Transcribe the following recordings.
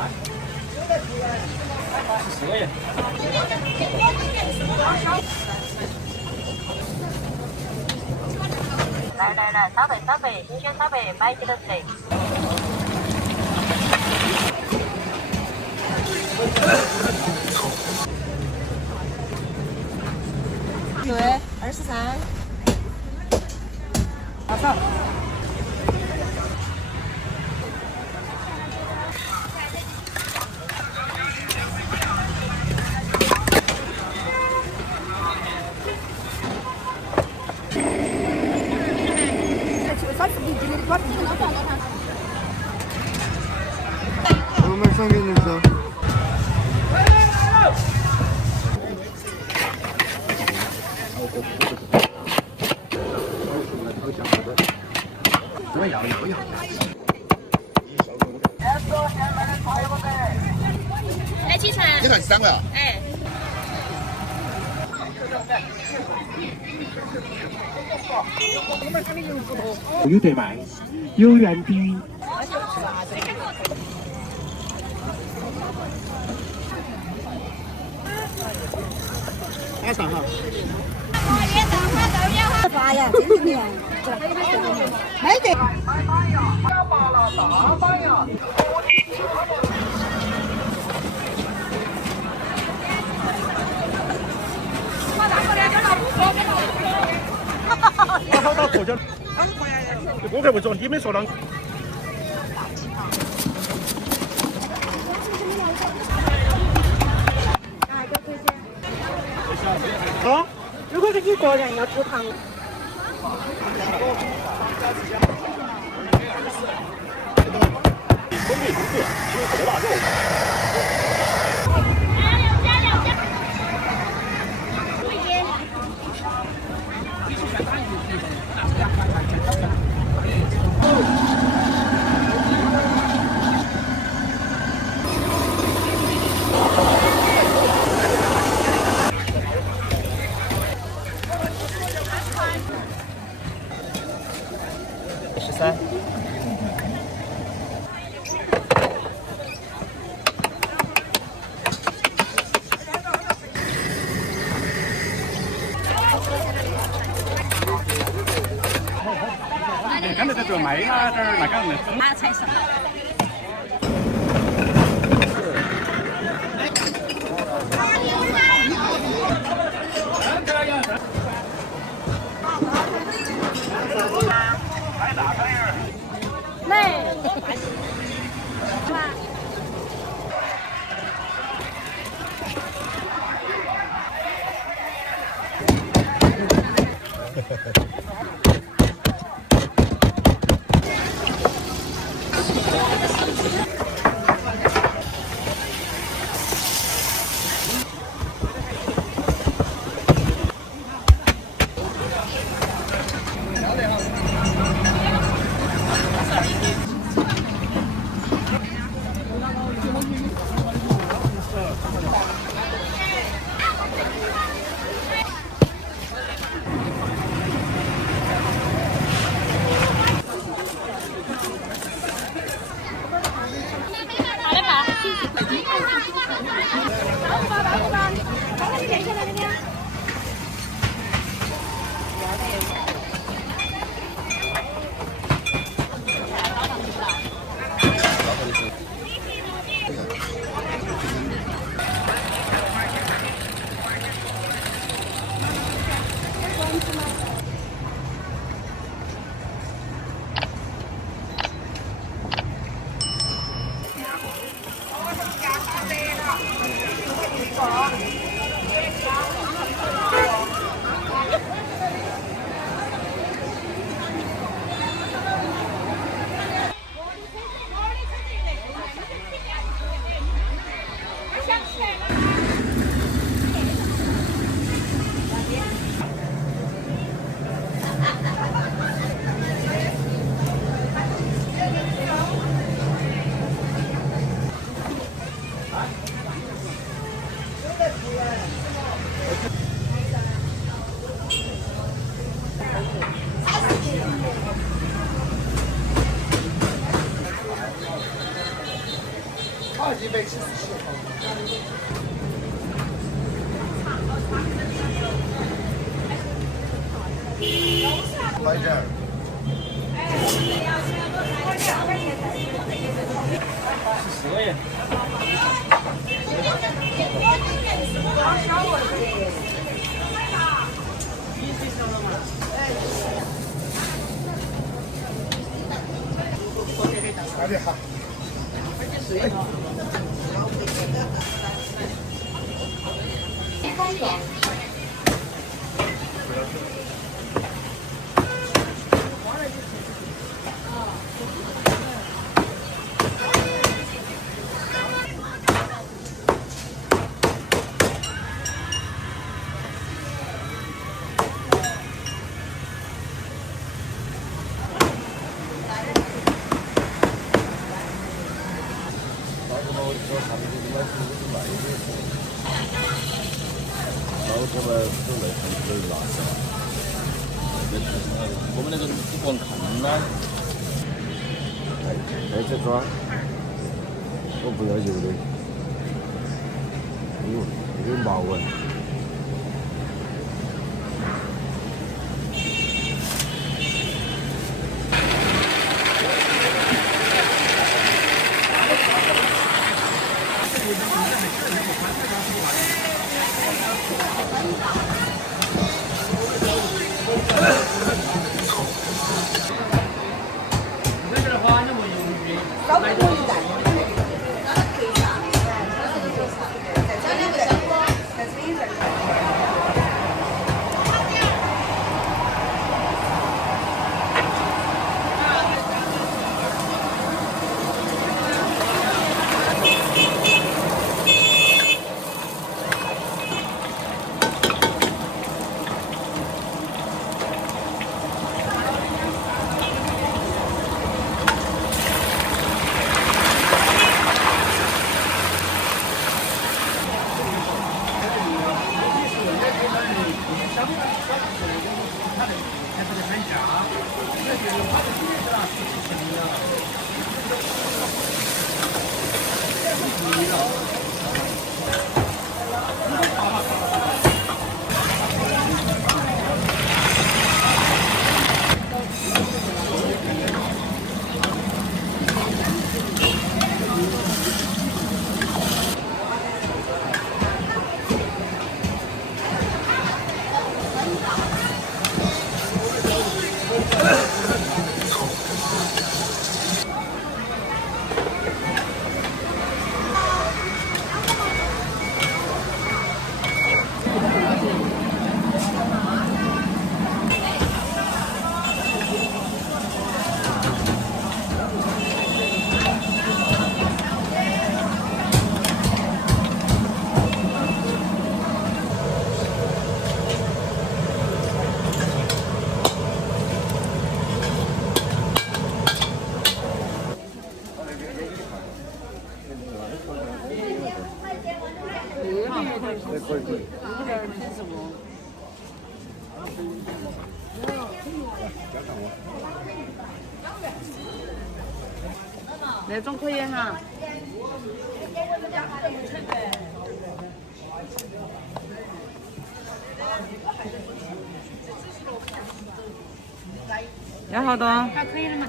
来，稍等，你先稍等，买几个水。对，23。马上。normal sen gelirse.来7成。一台3个啊？哎。有得卖，有原底。打赏哈。发呀，真的呀，没得。好到口角，我可不说，你没说到。好，如果是一个人要吃糖。13。你看那个卖啦，这儿那个那。拿菜色。累。是吧？摆这儿。10个月。哪里好？我们那个你光看呢，而且装，我不要油的，有毛纹。那种可以哈。要好多？还可以的嘛。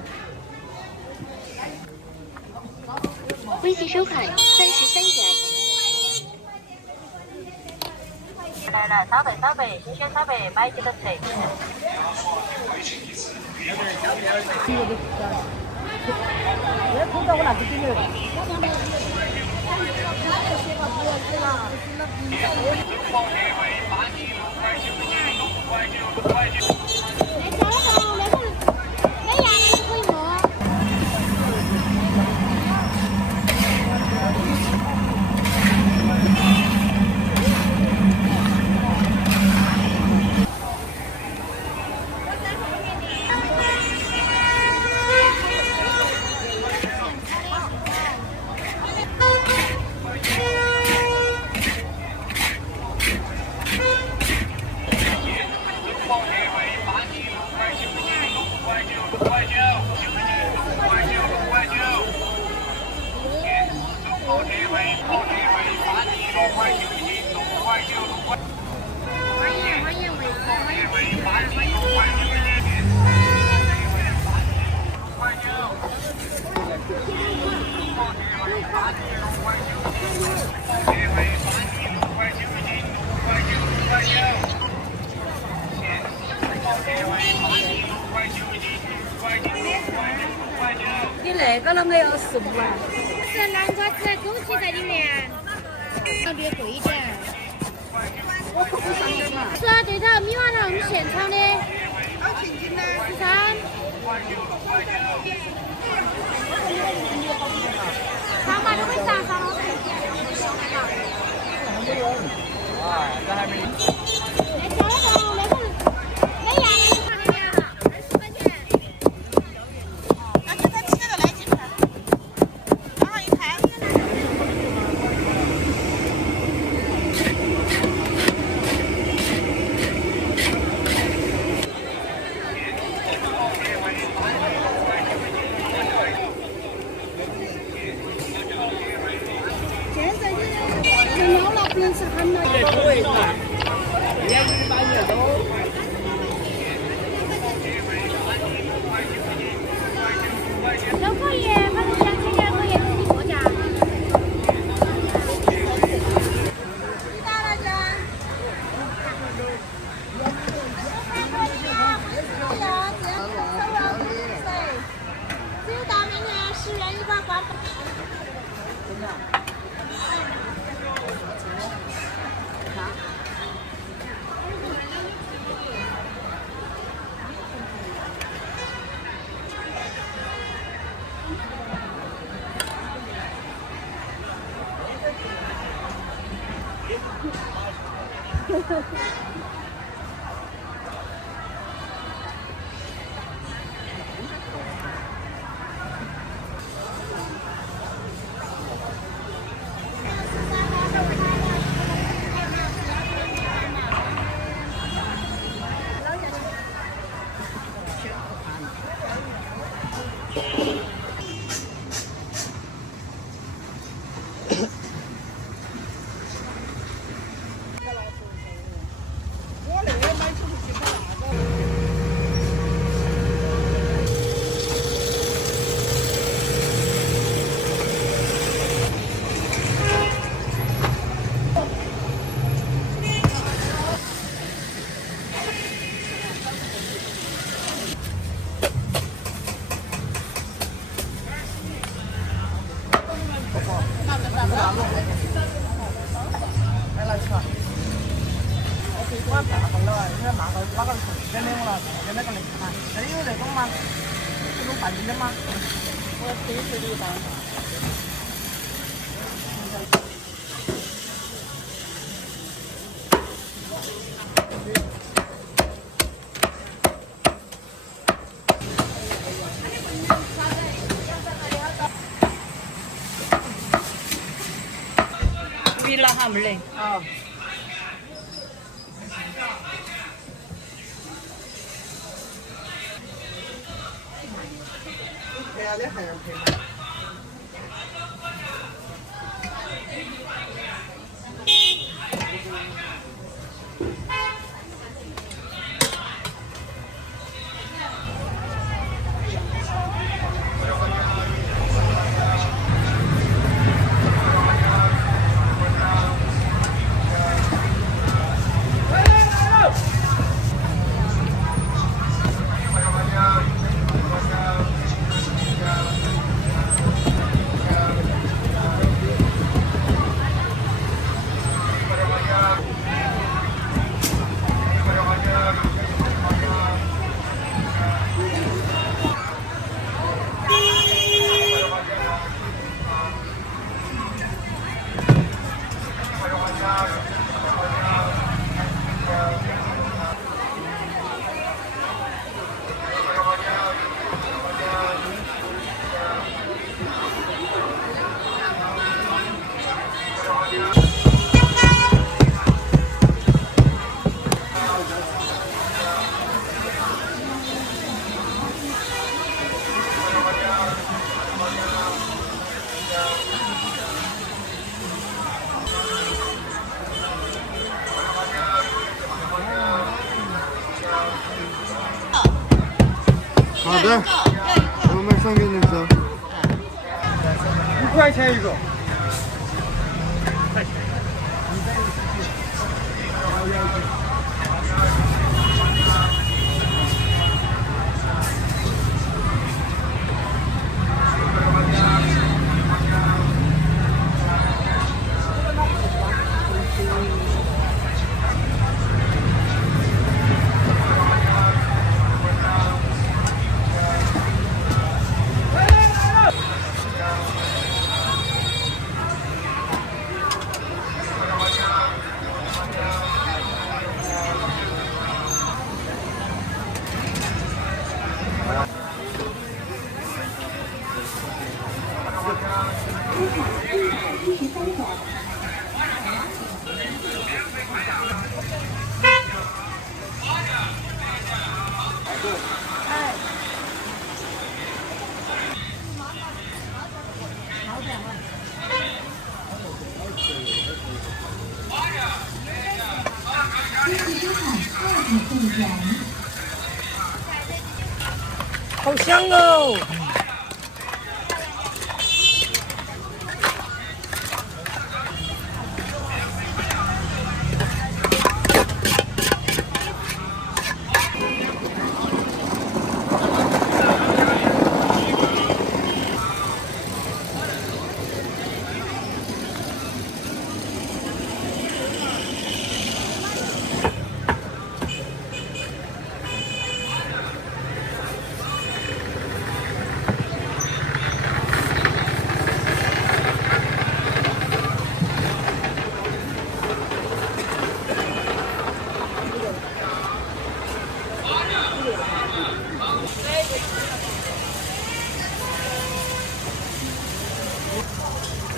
微信收款33元。来，烧贝，新鲜烧贝，买几个吃？别碰到我那是给你你那个了没有15啊？是南瓜子枸杞在里面，特别贵一点。我可不上的嘛。是啊，对头，米花糖我们现炒的。13。上嘛都会上上了。啊，这还没。来交了，那个没牙的就看那边了，20块钱。那现在吃的来几盘？然后一盘。现在你老了不能吃很了。都可以，反正2000年可以自己过价。只有到明年10月1号关。Villa Hamling. 来，我们上给你吃。5块钱一个。好香哦！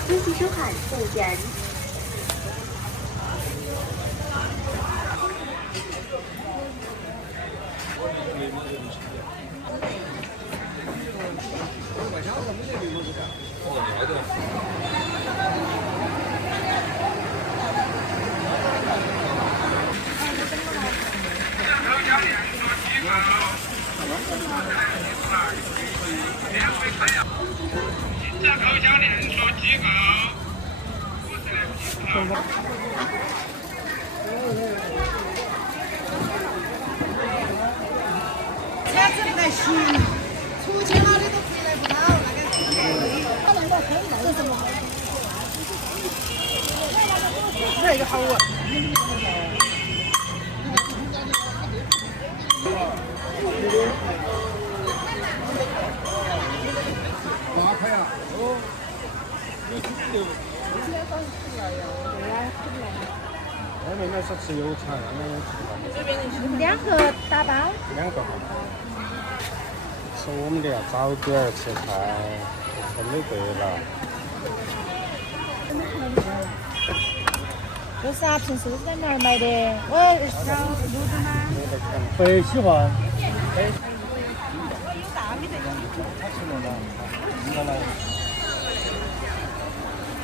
恭喜收看5人。车子在行，出去哪里都回来不到，那个是什么？这个好闻。8块啊！哦。我妹妹是吃油肠，2个打包。2个。是我们的要早点吃菜，真的对了。这是啊，平时都在哪儿买的？我上路子吗？北喜欢。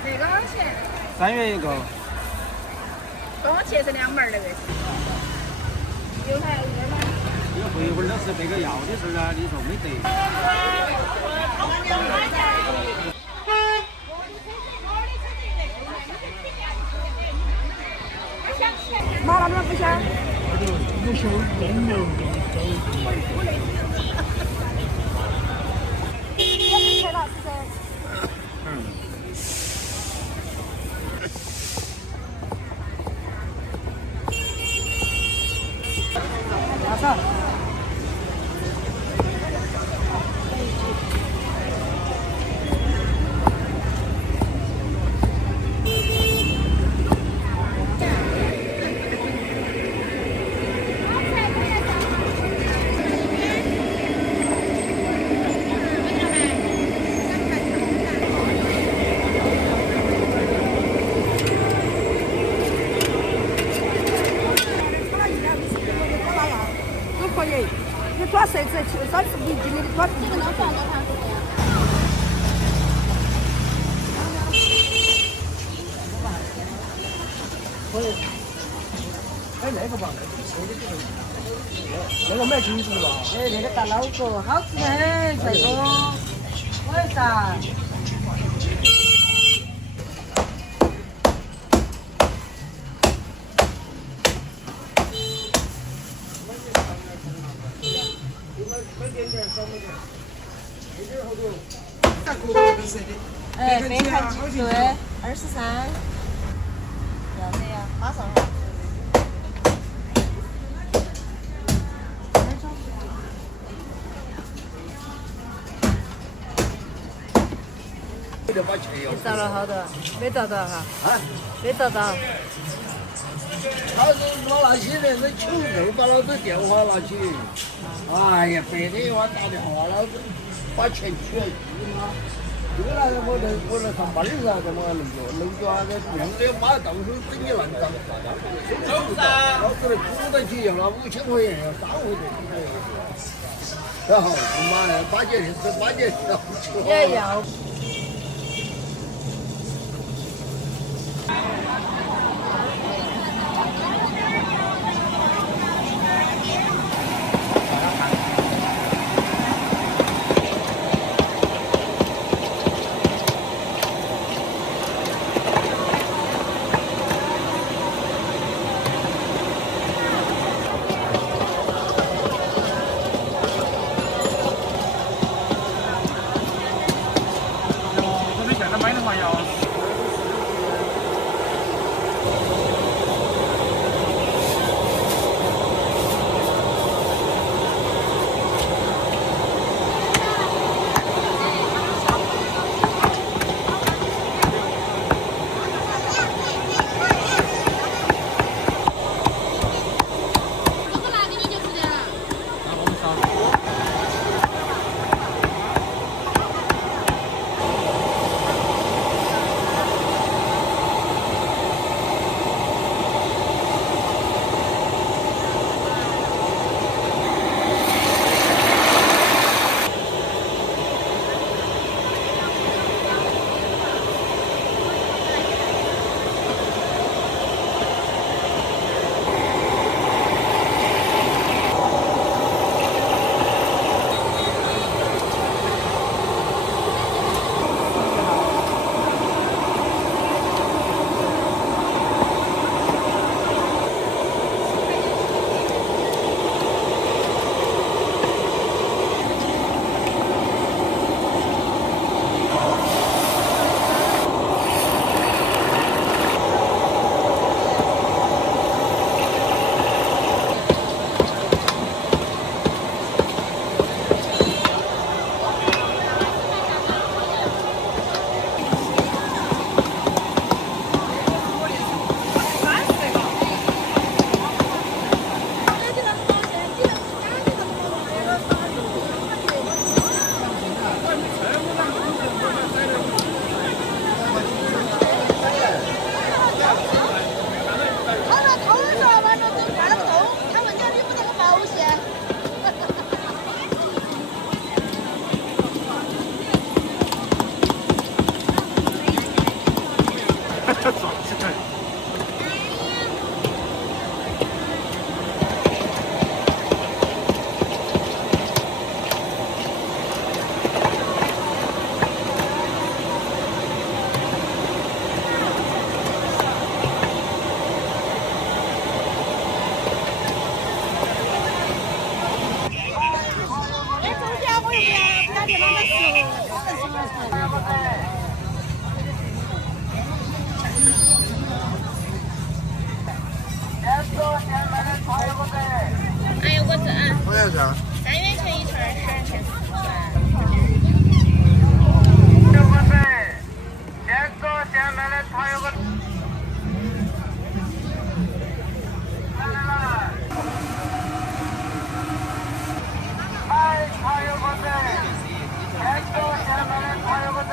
这个多少钱3元一个。多少钱是2门儿那个？有还有2吗？你回会儿都是这个要的时候呢，你说没得。麻辣面不香？不香，嫩油。我没吃了，是噻。多少？你多少色子？上次你今天多少？这个能放多长时间？可以。哎，那个吧，那个那个卖金子的吧？哎，那个大脑壳好吃很，帅哥，我也噻。哎，北海鸡对，23。要得呀，马上。找了好多，没找到哈？啊？没找到。他是把那些人的求肉，把老子电话拿起。哎呀，白天我打电话，老子把钱取了去嘛。这个那个我在上班的时候怎么弄着那个用的妈到时候整你烂账。老子的苦得起要了5000块钱，要3回去。然后他妈的把钱要去。也要。哎呦，我这多少钱？3元钱一串，12钱4串。现在的茶有个。茶有个在，现在的茶有个在。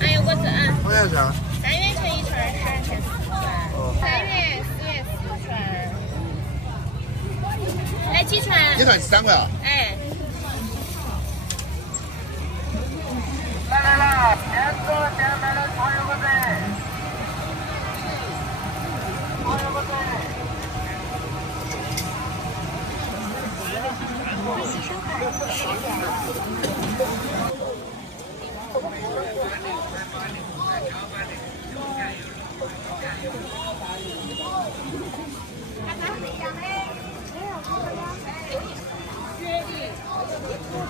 哎有个子啊，多少钱？ 3元钱一串，12元钱4串，3元4元4串。来几串？一串13块啊？哎。来，连锁店买的炒油锅子，炒油锅子。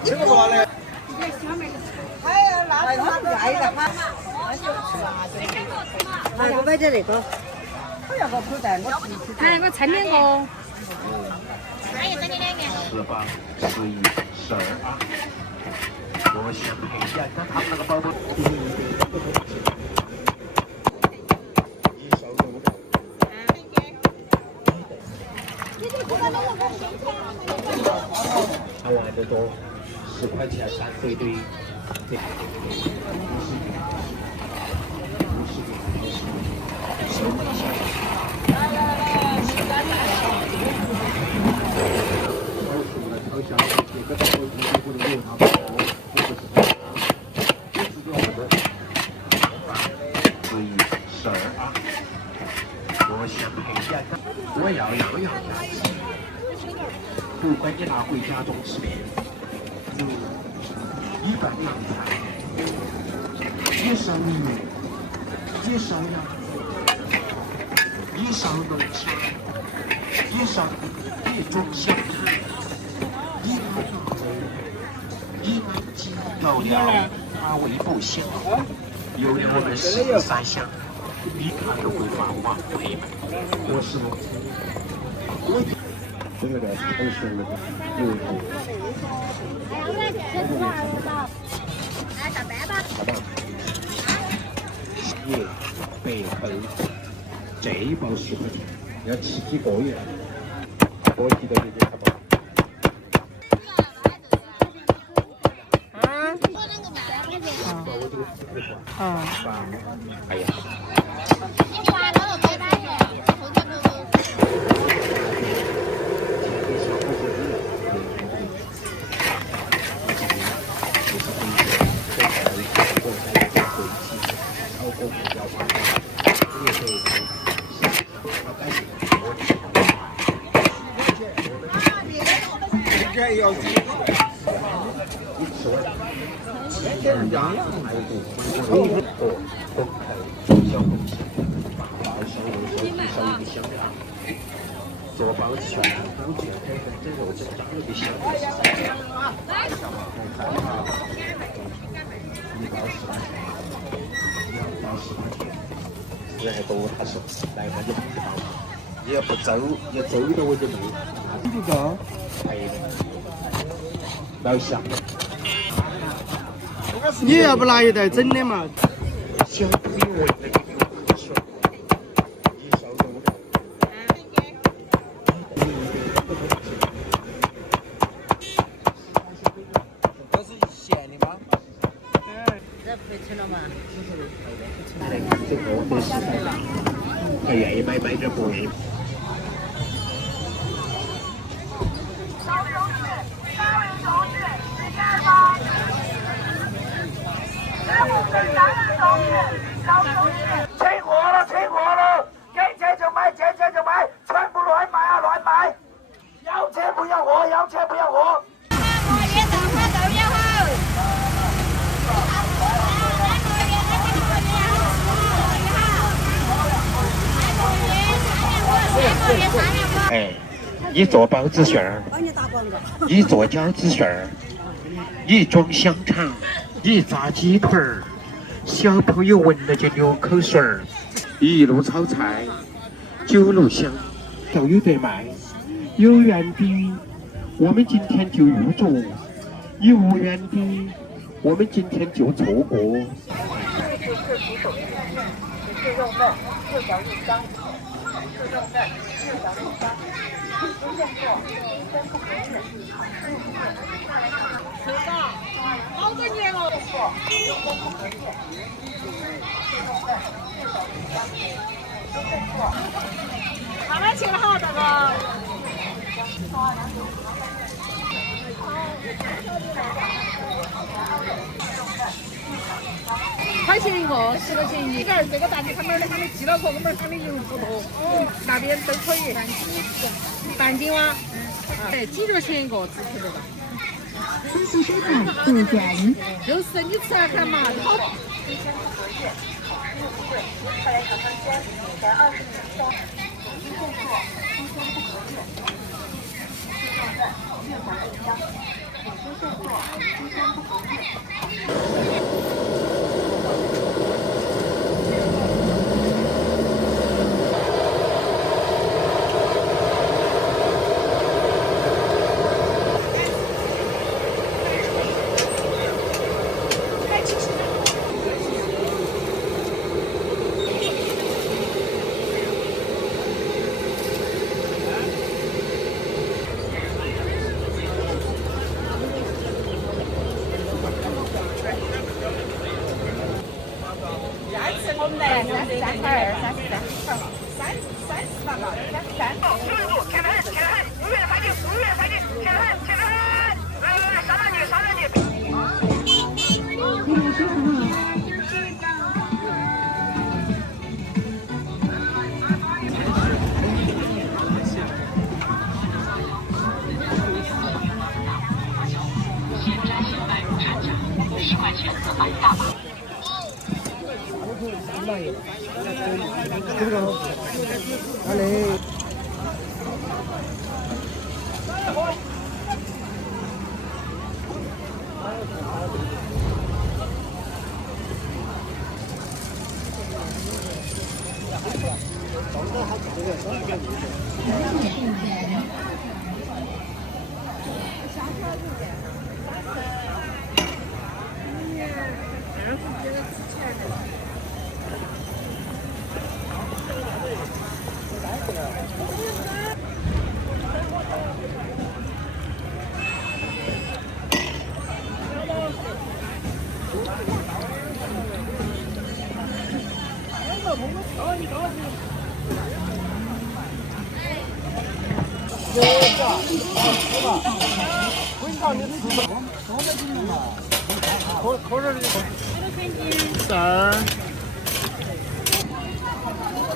这个不拿的。那个买点那个，我要个口袋，我还有个餐点个。阿姨，等你2元。18、11、12啊！我想陪家跟他们那个宝宝。还玩得多，10块钱3对对。我想陪家跟，我要样样来吃，不管你拿回家中吃面，一般凉菜，也烧鱼，也烧羊，也烧龙虾，也烧别种香肠，一盘肉，一盘鸡，有料它味不鲜活，有了我们13香。一看就会发往回门。我是这个在超市那个有叶北后这一包10块钱，要吃几个月？我记得你给他包。哎呀。要几个？做包子全部健康跟肉质长得比小的是3样。一包10块钱，2包10块钱，人还多他说，来嘛就不知道，你要不走，你走的我就没。这个赔的，老乡。你要不拿一袋整的嘛？小朋友问那个不说，一烧肉的。这是咸的吗？这不吃了嘛？这个我得10块，他愿意买点不愿意。清货了，清货了，给钱就买，见钱就买，全部乱卖啊，乱卖！要钱不要货，要钱不要货。哎，你做包子馅儿，你做饺子馅儿，你装香肠，你炸鸡腿儿，小朋友闻了就流口水儿。一路炒菜，9路香，都有得卖。有缘的，我们今天就入住；有无缘的，我们今天就错过。是客服手续，是肉嫩，六条肉香，是肉嫩，六条肉香，不见过，真不合适，是的，好多年了。真不合适，是肉嫩，六条肉香，都见过。慢慢切了哈，大哥。块钱一个，10块钱一根。这个大鸡他们的，他们鸡脑壳，我们他们油不多。那边都可以。半斤吗？哎，几角钱一个，只特别大。恭喜收看主人。就是你吃来看嘛，好。新鲜不隔夜，又不贵，快来尝尝鲜，前20名中，新现做，新鲜不隔夜，是肉嫩，六条肉香，新现做，新鲜不隔夜。我们来33块2，33块嘛，33嘛，33。好，速度，前面，前面，5元快点，5元快点，前面，前面，来，上来你，上来你。10块钱自买大码。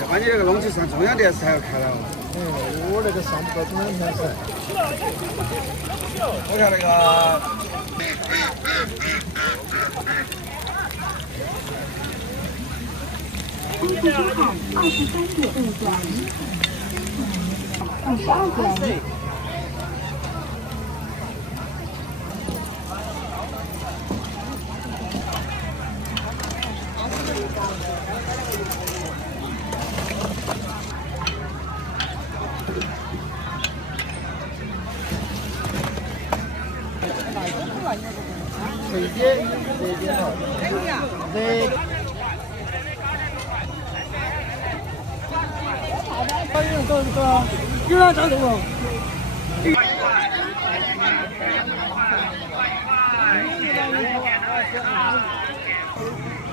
要把你那个东西上中央电视台要看了。我那个上不到中央电视。我看那个。恭喜收看23届物转22元。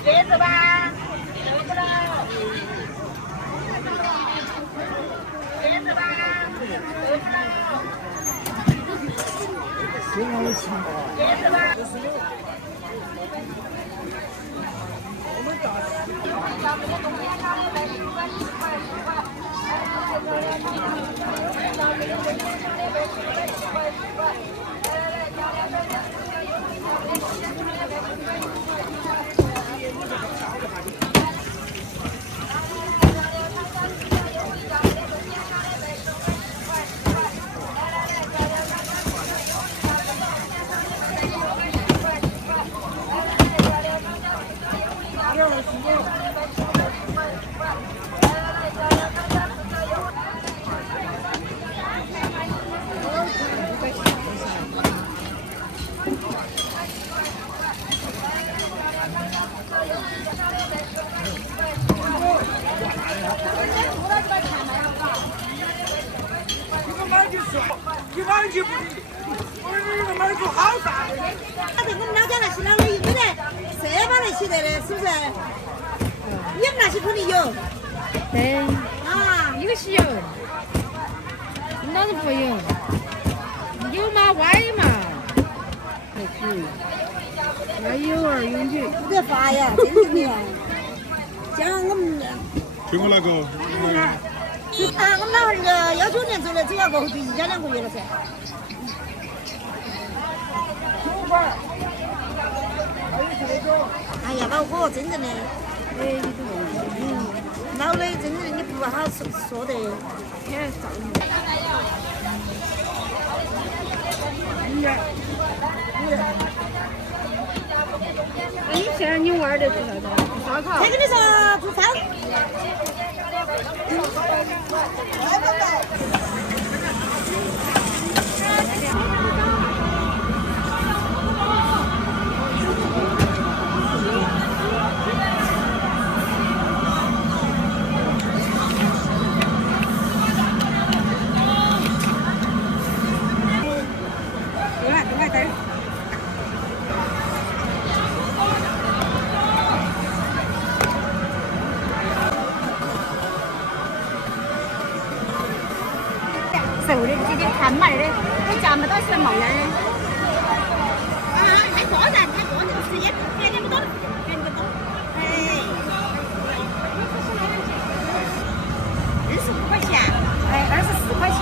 茄子吧，茄子喽，茄子吧，茄子喽，茄子吧。你说，你哪去不理？我这个买个好大的。他对我们老家那些老人有没得社保那些得的，是不是？你们那些肯定有。对，啊，一个是有，老子不有，有嘛歪嘛，还可以，要有儿有女。不得发呀，真的的。像我们。听我那个，我们老汉儿19年走的，走了过后就1家2个月了噻。哎呀，老哥，真正的，老的真的你不好说的。那你现在你娃儿在做啥子？烧烤。才跟你说做烧。瘦的这边看嘛的，我夹不到是冒烟的。啊，太多人，时间点不到，点不到。哎，25块钱，哎，24块钱。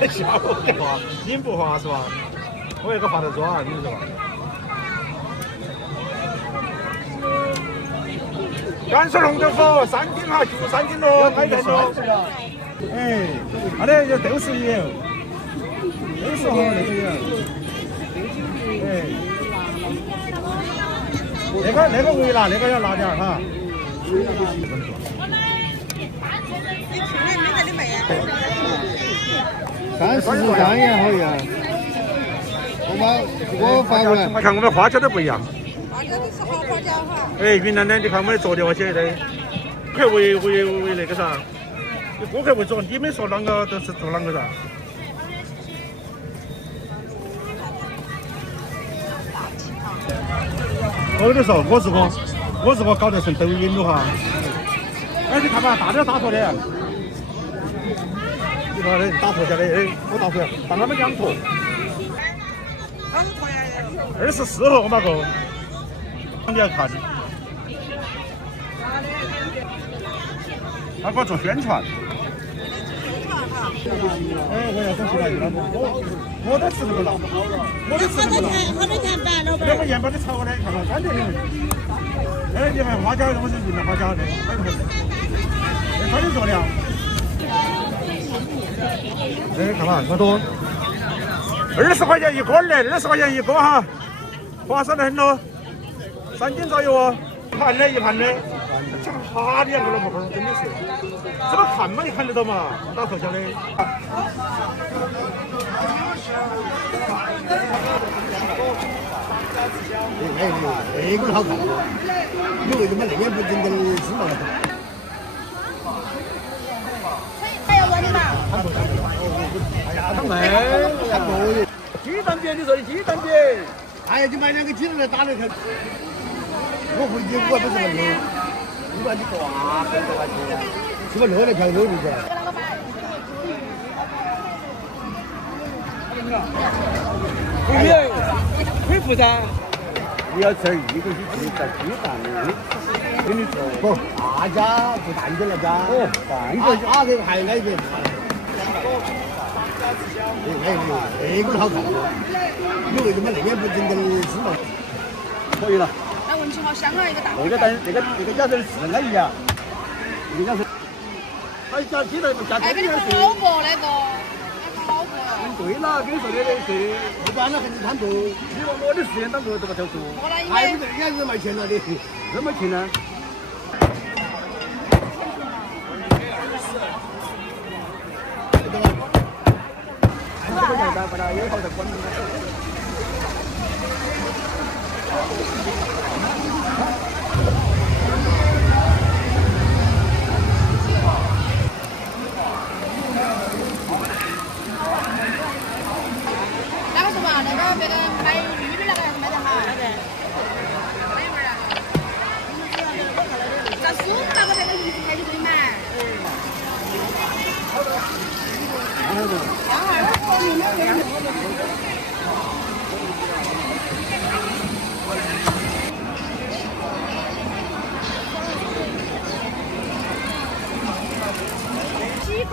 你吓我干嘛？你不滑是吧？我那个发的抓，你知道吧？甘肃龙头府3斤哈，就3斤咯，买点咯。哎，那里有豆豉油，豆豉和那个油。哎，那个微辣，那个要辣点哈。34张也好呀。我发过来。看我们花椒都不一样。花椒都是好花椒哈。哎，云南的，你看我们昨天我写的，可为那个啥，你顾客为做，你们说啷个都是做啷个噻。我跟你说，我如果搞得成抖音的话，哎，你看嘛，大点打错的，你看那打错下的，哎，我打错了，让他们2坨。20坨呀， 24号嘛个，你要看，他给我做宣传。哎，我要送700了，我都吃这个了，我都吃这个了。好多钱办，老板？2块钱把你炒的，看看3点零。哎，你看花椒，我是云南花椒的，哎，他就做的啊。哎，看嘛，好多，20块钱一个嘞，20块钱一个哈，划算得很咯，3斤左右哦，一盘的，像哈的样子了，婆婆，真的是，这么看嘛，你看得到嘛，打头条的。那个好看，你为什么那边不整点吃嘛？还要问你嘛？哎呀，他没，他不。鸡蛋饼，你说的鸡蛋饼？哎呀，就买2个鸡蛋来打来看。我回去我不是问你，你把你挂分的话去，是不是热的票有的噻？没有，很复杂。你要吃1个鸡蛋鸡蛋的，跟你说不，大家不蛋卷那家，半个还挨着。那个好看，你为什么那边不整点吃嘛？可以了。那闻起好香啊，一个大。那个饺子是安逸啊，那个饺子。还加鸡蛋不加哎，给你放老婆那个，老婆。对了，跟你说的是，不管了还是摊头，你说我的时间当中这个叫做，还不是人家是卖钱了的，那么钱呢？把它有好的关注。那个什么，那个别个卖玉米那个还是卖得好。那书那个那个1块就可以买。7块。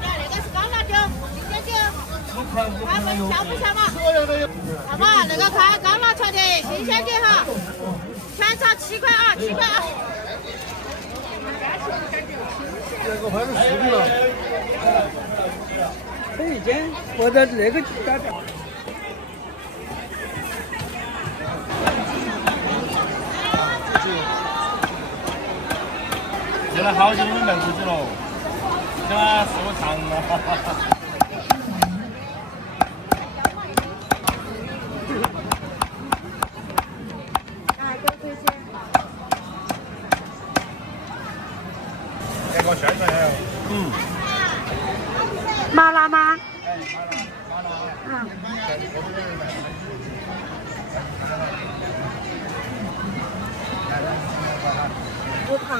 那个是干辣椒，新鲜的，他们香不香嘛？好吧，那个看干辣条的，新鲜的哈，全场7块啊，7块啊。那个拍成视频了，可以剪，或者那个加掉。做了好久没卖出去了，是吧？收藏了。给我宣传一下。麻辣吗？我糖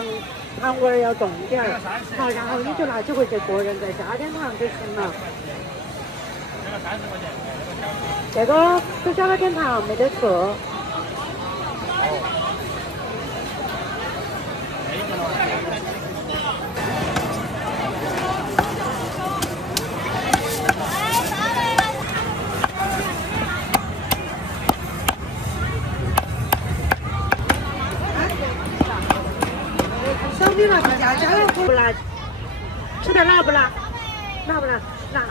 味儿要重点儿，好，然后你就拿起回去个人再加点糖就行了。这个只加了点糖，没得色。小米辣加了不辣？吃点辣不辣？辣不辣？辣。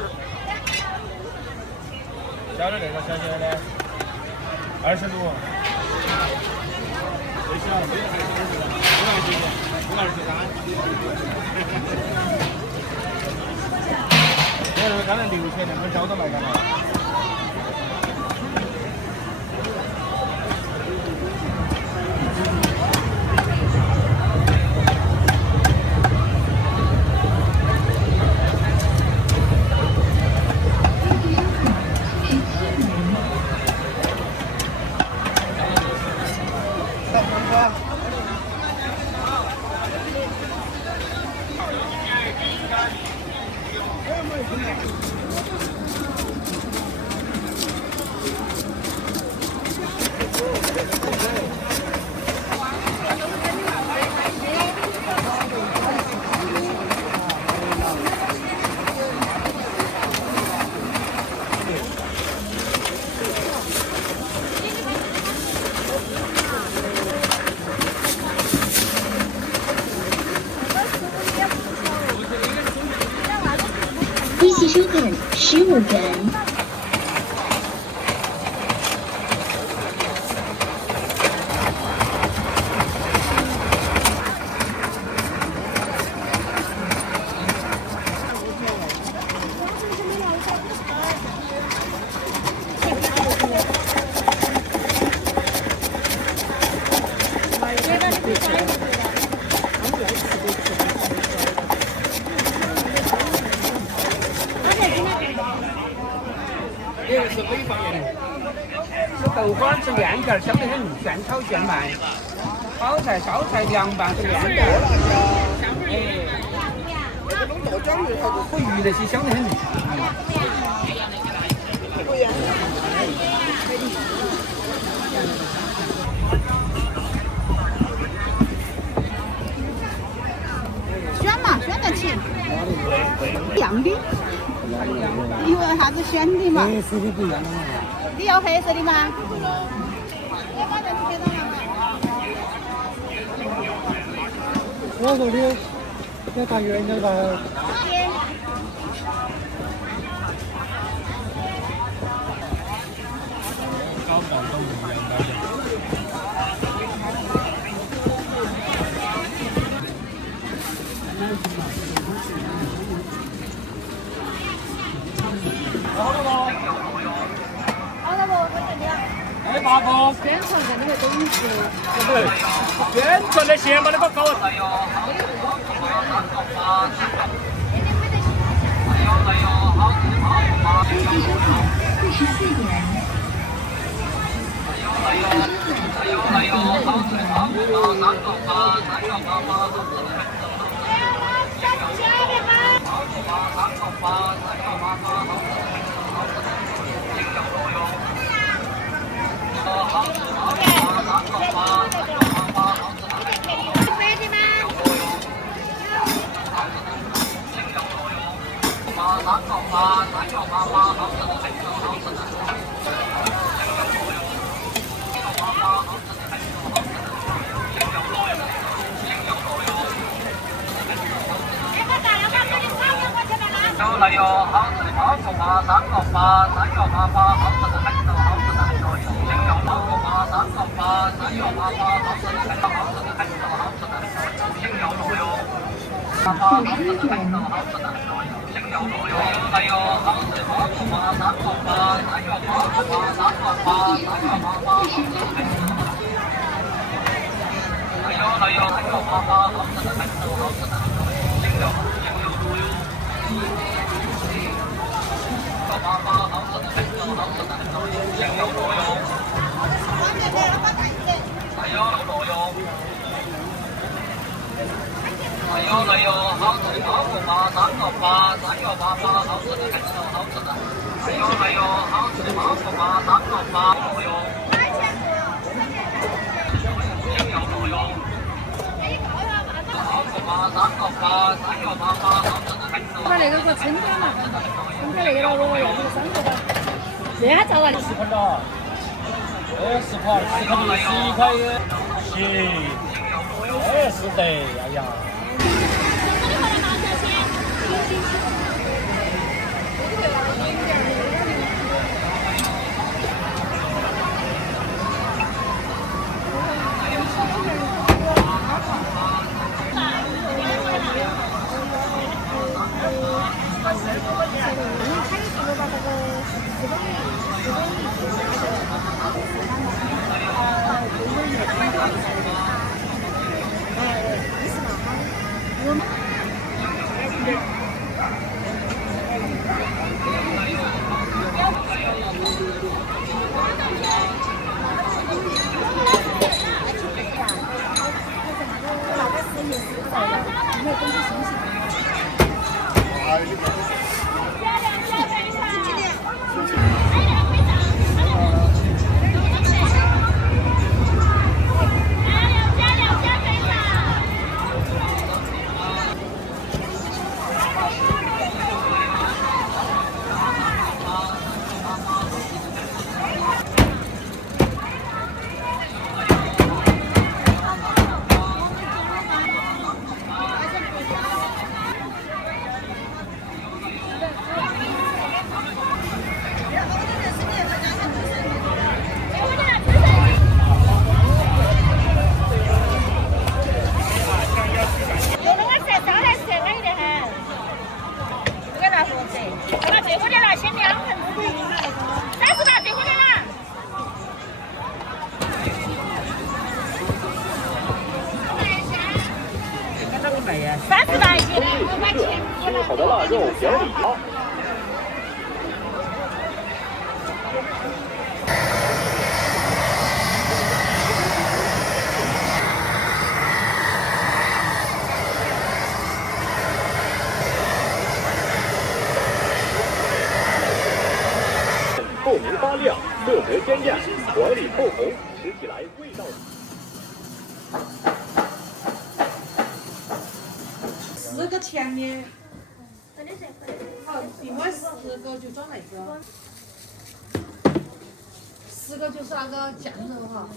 小的那个小小的，25。最小的我那个刚才6000那个交到卖干了。15分。是北方人。这豆花是面条，香得很，现炒现卖。炒菜、烧菜、凉拌是面条。哎，弄豆浆的它就鱼那些香得很。选嘛，选得起。一样的。你有啥子选的嘛？黑色的不一样的嘛。你要黑色的吗？我说的要打圆的吧。好了吗？好了不？哎，大哥，宣传的那个东西。宣传的线把那个搞。来哟，好吃的包子嘛，3个8，山药8，好吃的很多，好吃的很多。青椒包子嘛，3个8，山药8，好吃的很多，好吃的很多，好吃的很多。青椒肉哟，8，好吃的很多，好吃的很多。青椒肉哟，来哟，好吃的包子嘛，3个8，山药包子嘛，3个8，山药8，好吃的很多。来哟，山药8，好吃的很多，好吃的很多。青椒肉哟。好吃的很多，好吃的很多，青椒肉哟，还有肉哟，还有来哟，好吃的包子嘛，3个8，山药8，好吃的很多，好吃的，还有来哟，好吃的包子嘛，3个8，肉哟，青椒肉哟，包子嘛，3个8，山药8，好吃的很多。把那个给我称开嘛，称开那个了，我要这个3个吧。这还照了10块了，20块，10块的11块的，行，是的，哎呀。卖呀？30块一斤。清炒的腊肉表里好。透明发亮，色泽鲜艳，黄里透红，吃起来味道。4个甜的，好，另外10个就装那个，10个就是那个酱肉哈。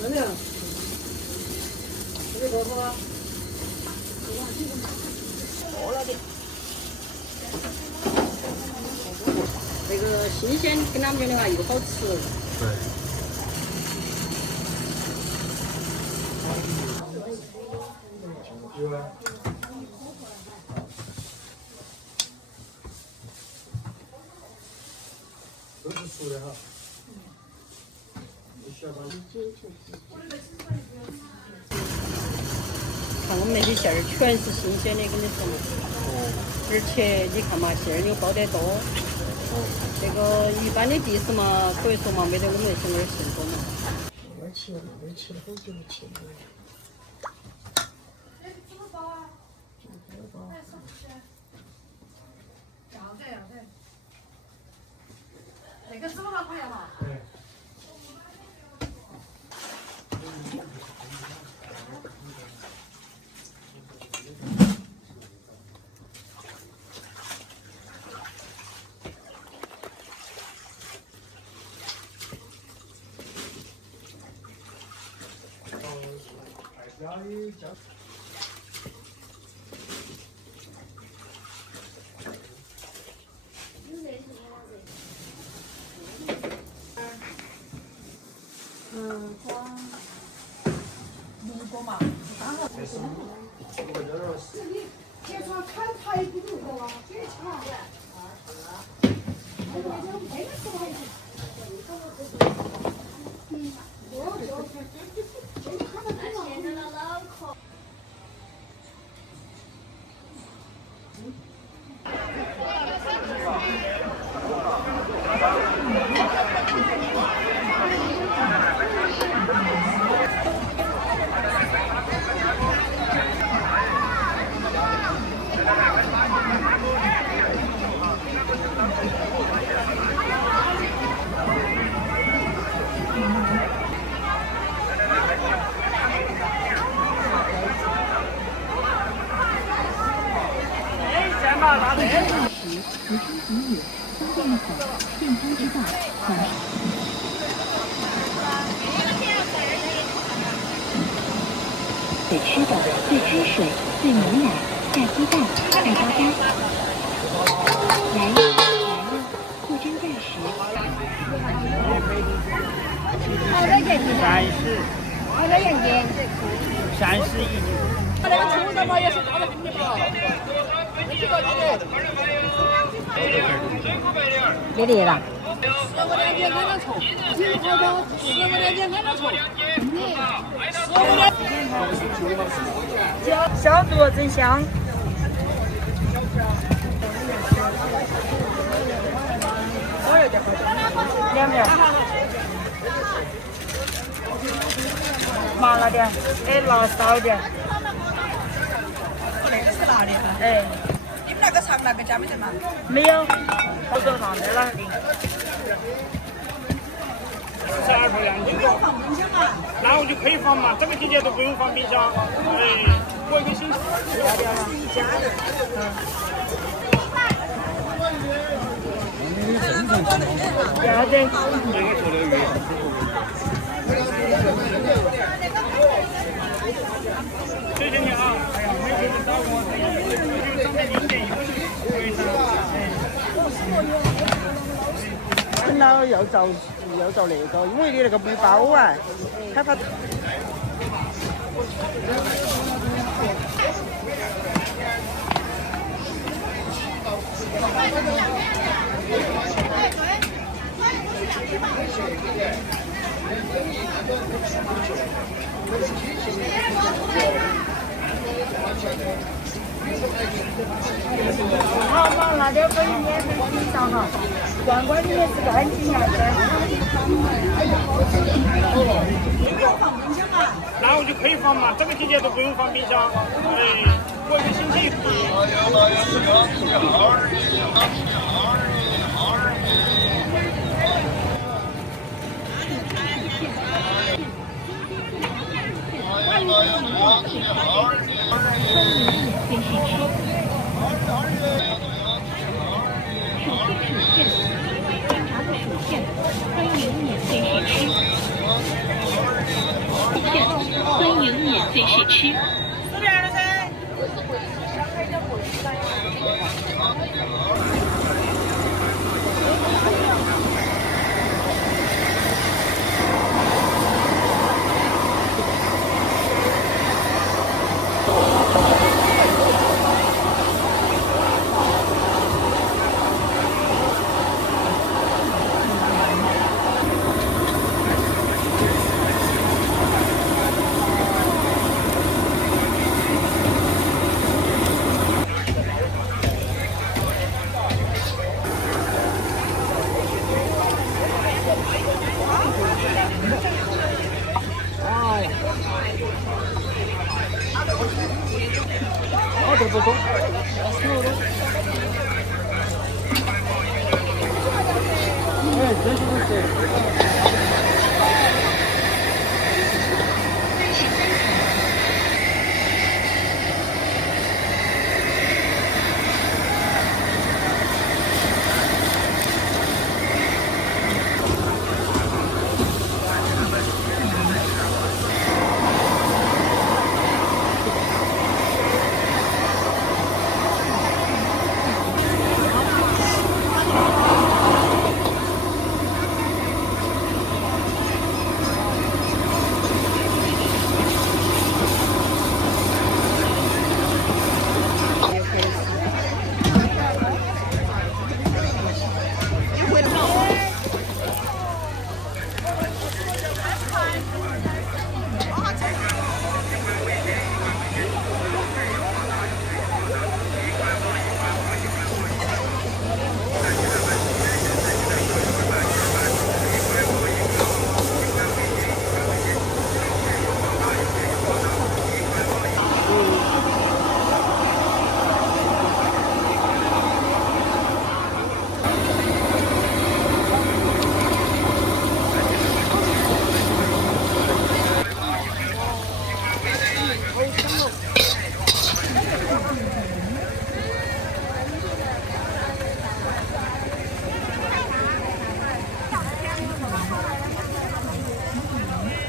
怎么样？这个多少啊？多了点。那个新鲜跟他们讲的话又好吃。对。有啊。都是熟的哈。看我们那些馅儿全是新鲜的，跟你说嘛。而且你看嘛，馅儿又包得多。这个一般的地市嘛，可以说嘛，没得我们那些那儿馅多嘛。没吃了很久没吃了。那个10多块钱嘛。对。最吃的、最汁水、最牛奶，下鸡蛋，再包干。来了，货真价实。好多钱斤？30。好多钱斤？31斤。那个臭的嘛也是大的给你吧。没得了。15两斤看到臭，几块多？15两斤看到臭。15两。小肚真香。2面。麻辣点，辣少点。那个是辣的。哎。你们那个长那个加没得吗？没有，我说放在哪里？12块2斤多。放冰箱嘛？那我就可以放嘛，这个季节都不用放冰箱。哎，过1个星期。是一家的。要得。谢谢你啊！哎呀，没有人找我，就长得明显有为啥？等到要找那个，因为你那个没包完，开发。好嘛，那点可以免费品尝哈，罐罐里面是干净牙的。那我就可以放嘛，这个季节都不用放冰箱，哎，过一个星期。欢迎免费试吃。这边的噻。不多，哎，这就是。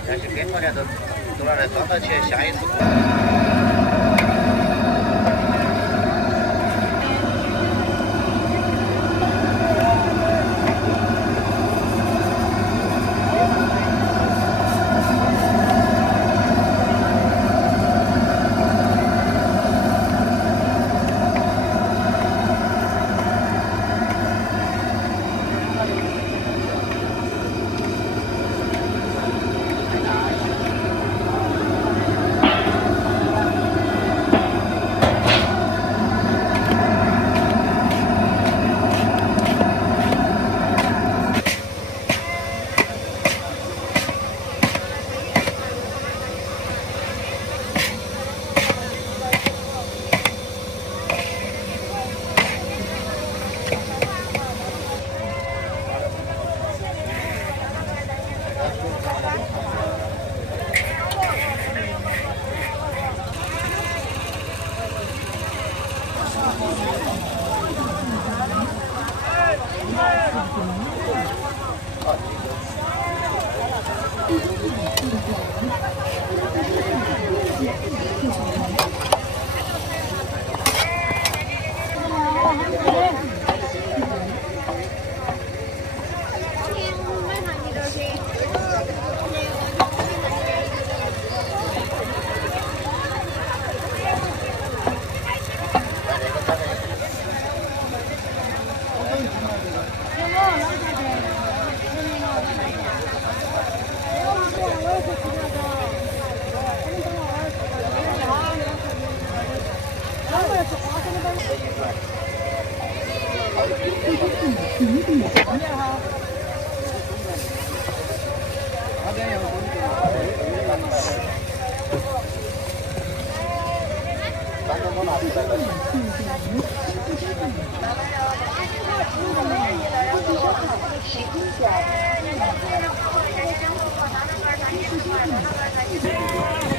但是跟过来都拿来装到起，下一次。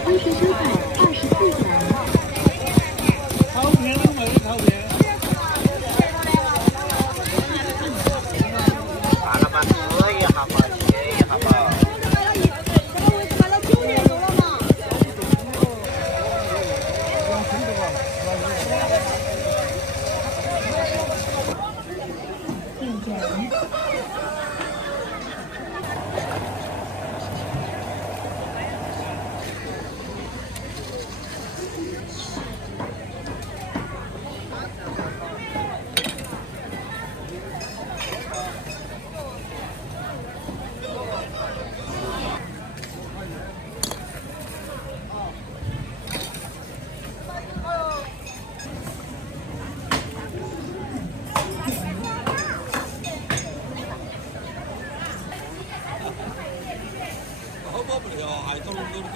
微学收款24元。靠边了没？靠边。大老板喝一下嘛，歇一下嘛。跑不了，还走走走。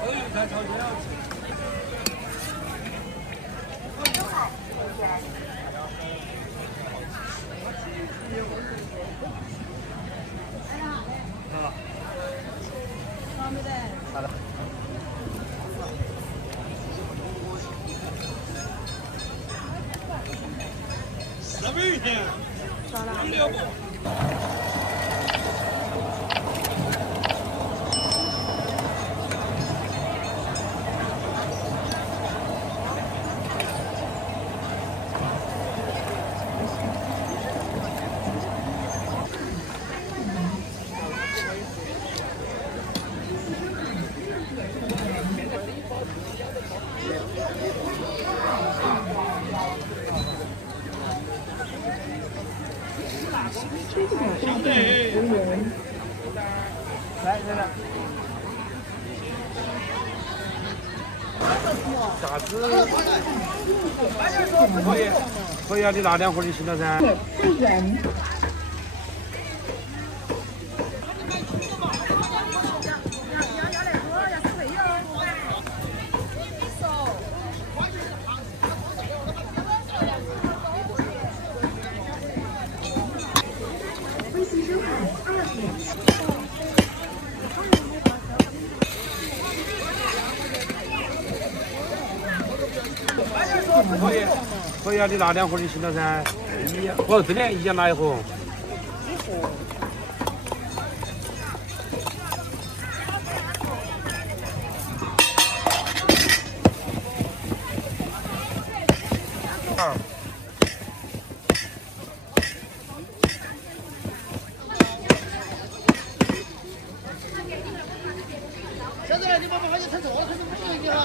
可以看朝鲜。好了。那边一天，聊不。来，啥子？可以啊，你拿2盒就行了噻。4元。微信收款2元。可以啊，你拿2盒就行了噻。哦，真的，1人拿1盒。现在你把还有太早，还是不一样。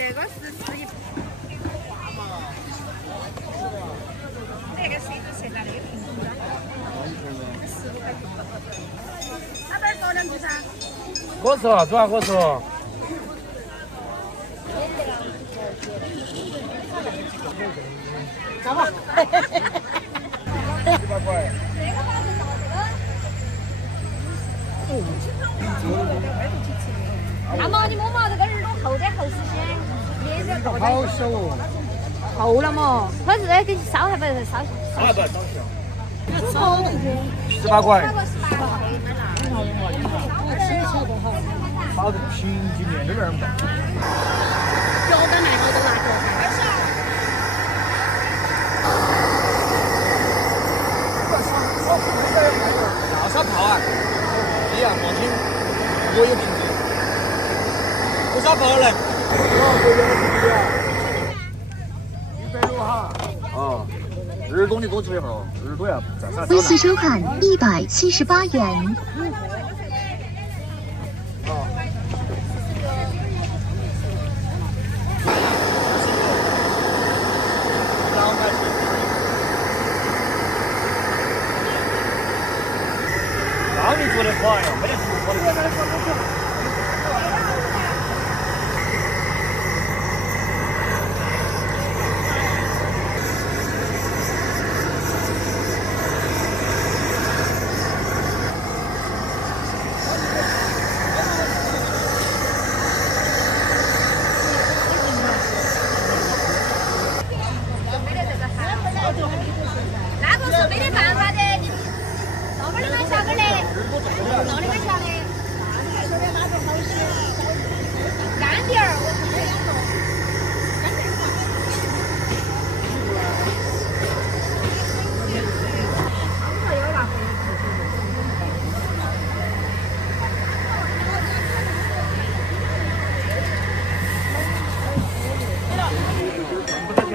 那个是11，这个是现在那个品种的，15块9。那边说2句噻。我说，主要我说。好吧。100块。那么你摸嘛，这个耳朵厚得厚实些，脸色厚得好小哦。厚了嘛，它是给你烧还不是烧？啊不，烧18块。烧的平均面这边嘛。脚的那个都拿脚。大沙炮啊！一样放心，我有凭据。不沙炮来。160哈。哦，耳朵你多吃一号，耳朵呀在啥？微信收款178元。那你做的快呀，没得做的。 160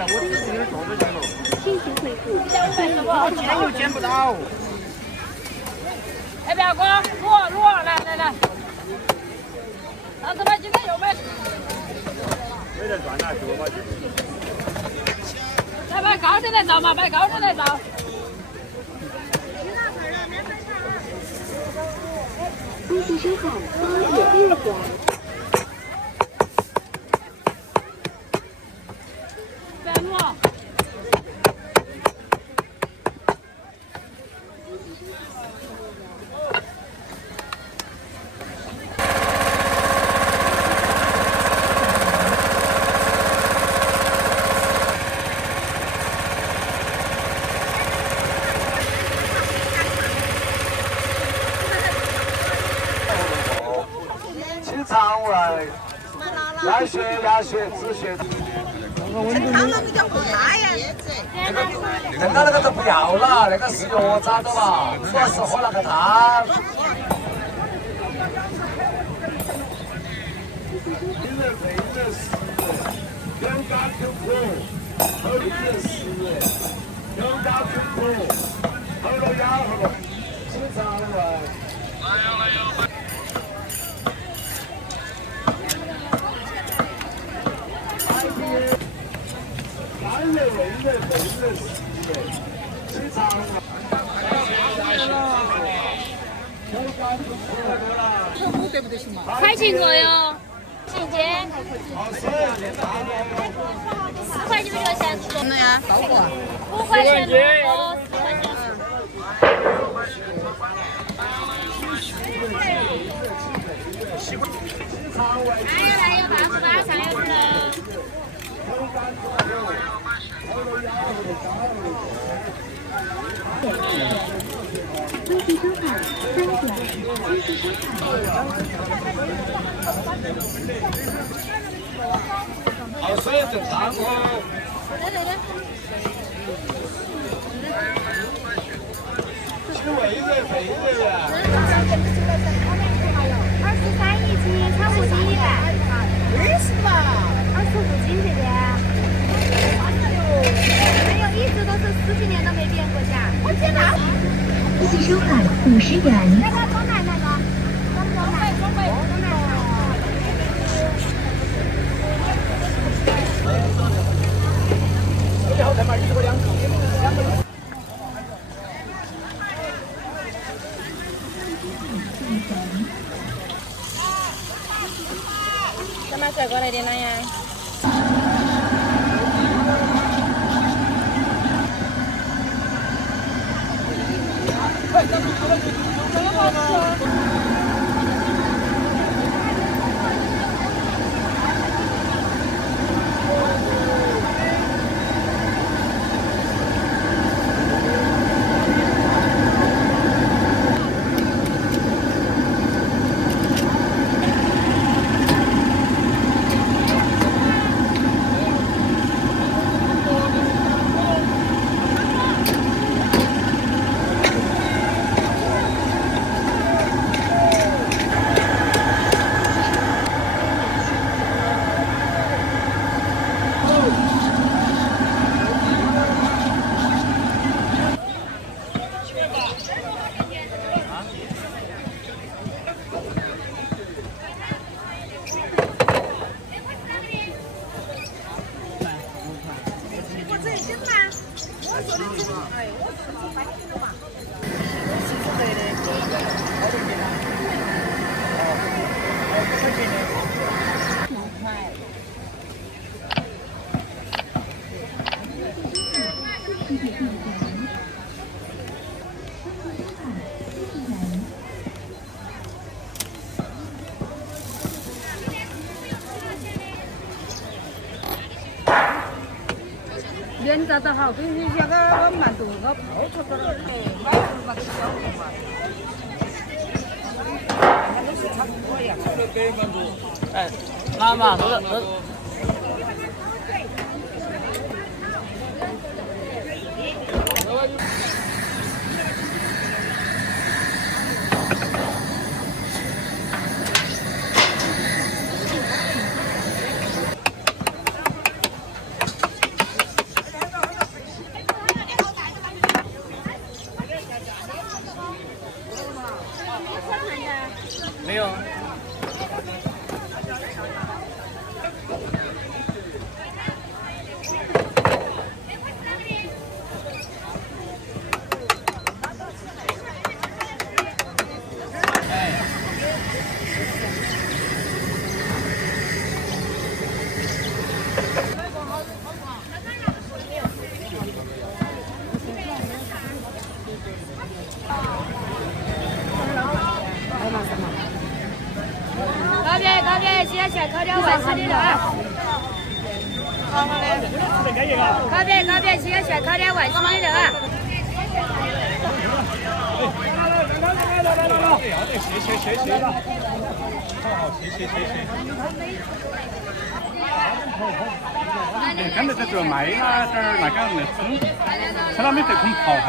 了，我只是有点坐着去了。进行恢复。我捡又捡不到。哎，表哥，撸，来，上次买今天又买。没人赚了，就买几。来买高点来照嘛，买高点来照。恭喜收看八点日馆。白鹿。清肠胃，鸭血、止血。汤那个叫不大呀。那个都不要了，那个是药渣的嘛，主要是喝那个汤。一人费1人10，两家9口，后1人10，两家9口，后了鸭后了，清肠胃。3人为1人费1人10，清肠胃。快进过哟，进阶。4块9就先出。真的呀，高不？5块钱多，4块钱。来有大薯大上有点了。恭喜收看3点，恭喜收看。好水正上哦。请问1人费1人呀23一斤，超5斤1半。20吧。25斤这边。还有一直都是10几年都没变过价。我天哪！恭喜收看50元。那个装奶那个，装奶。最后再买1个2斤。再买再过来点了呀。人咋得好，跟你讲个蛮多个泡出来了，买那个小红嘛，那都是差不多呀。哎，拿嘛，这。靠边，几个选靠点外区的啊。谢。好，谢。刚才在这卖了点儿那个那葱，吃了没得空刨还。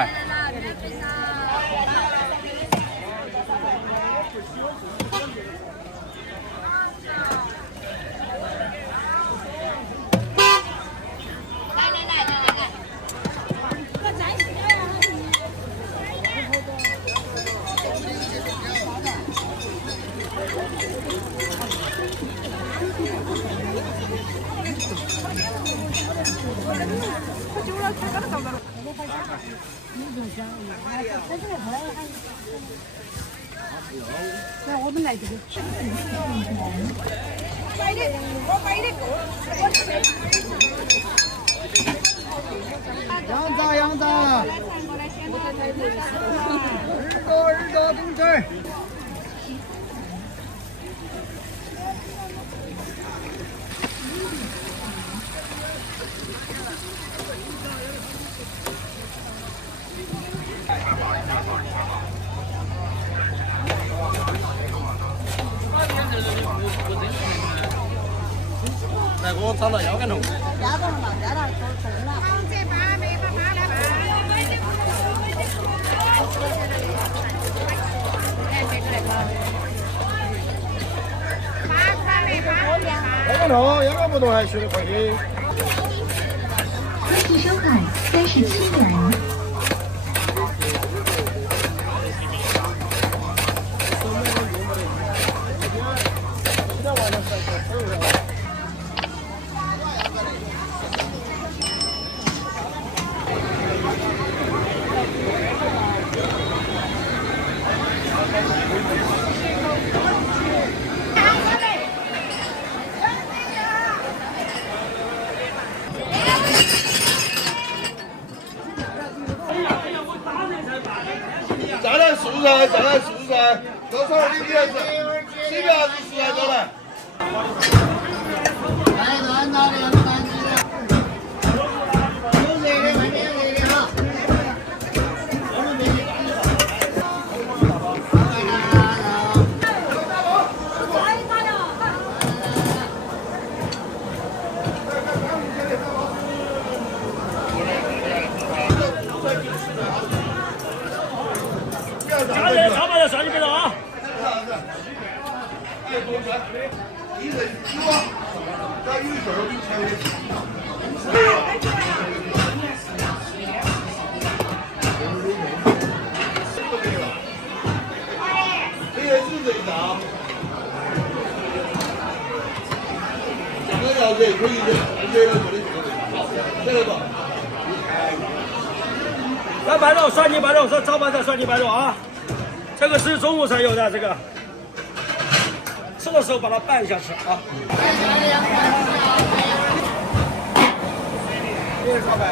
那我们来这个吃。羊杂，耳朵顶这儿。来，给我找到腰杆痛。压到了，压到痛了。腰杆不痛还学得可以。关注收看37元。再来素噻，多少你给随便还是出来走来。来端到2盘鸡的，有热的，外面热的哈。加热炒饭要算你别了啊！哎，同学，你这有啊？咱有事儿你才会。你也是这样。我要热可以热，热了做的这个吧。来白肉，涮泥白肉，早饭菜涮泥白肉啊！这个是中午才有的，这个吃的时候把它拌一下吃啊。你是炒饭？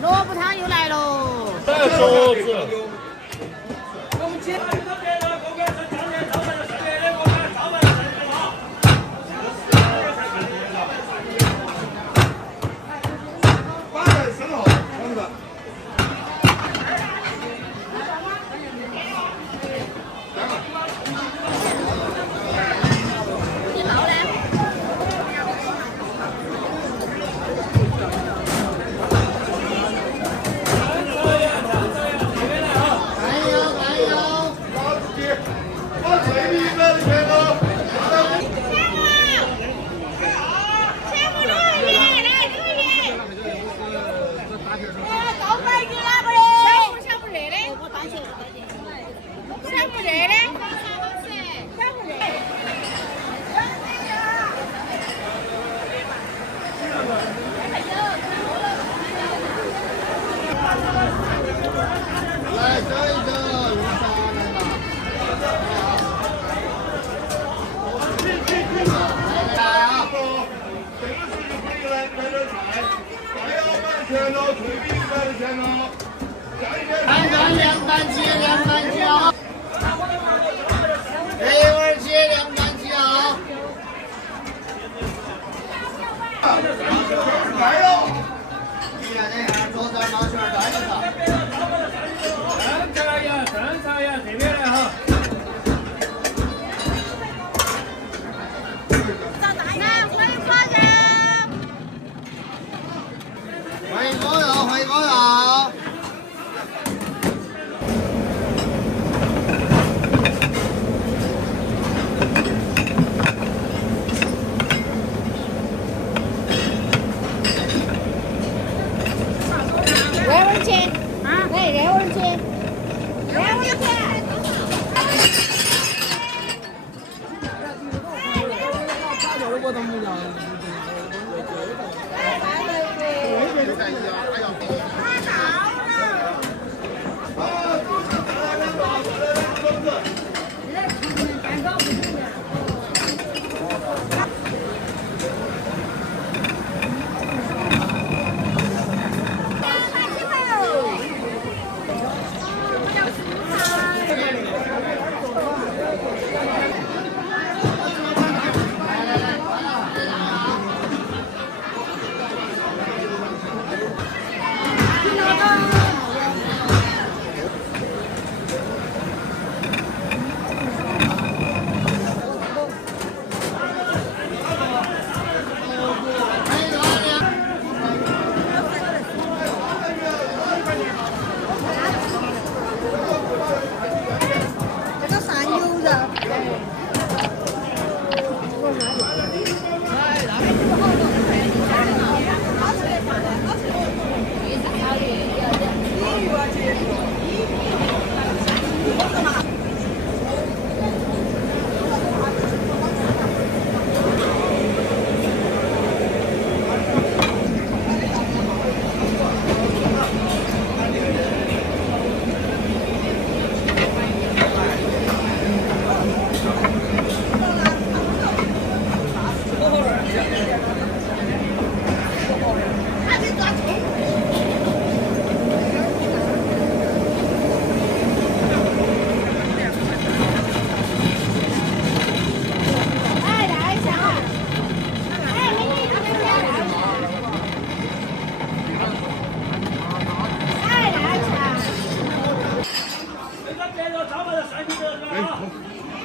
萝卜汤又来喽！带勺子。来哟！你看这样，左转毛圈转一下。正常呀，这边来哈。欢迎光临，欢迎光临。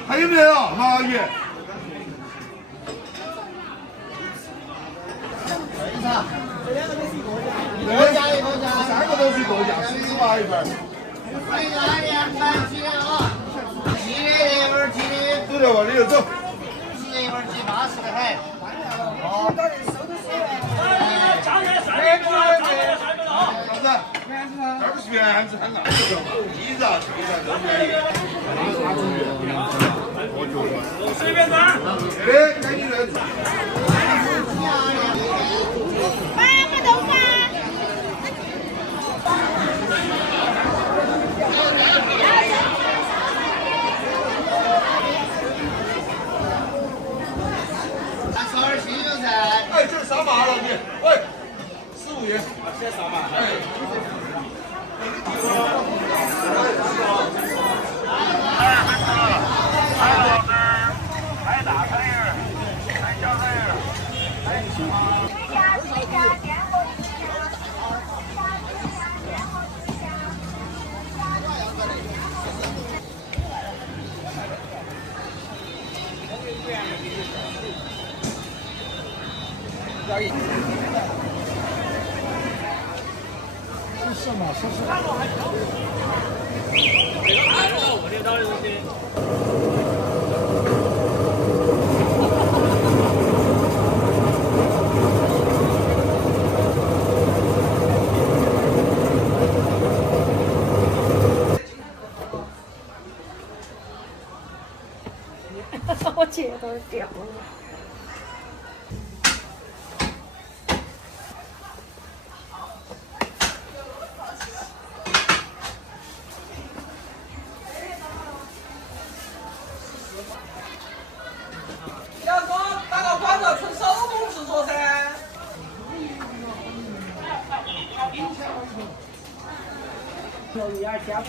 还有没有马鱼？多加一份价，三个都是一个价，48一份。欢迎大家来体验啊！鸡的那份鸡的，走掉吧，你就走。鸡那份鸡80个海。好。加点3个，加点3个啊！啥子？这不是原子很硬，鸡子啊，鸡子都便宜。随便转。对的，赶紧来。8个豆干。12新油菜。哎，这是杀麻了你，喂，15元。先杀麻。哎。还大菜鱼，还小菜鱼，是吗？是。这个看得到，闻得到的东西。我觉得掉了。要说打个广告，纯手工制作噻。来加起。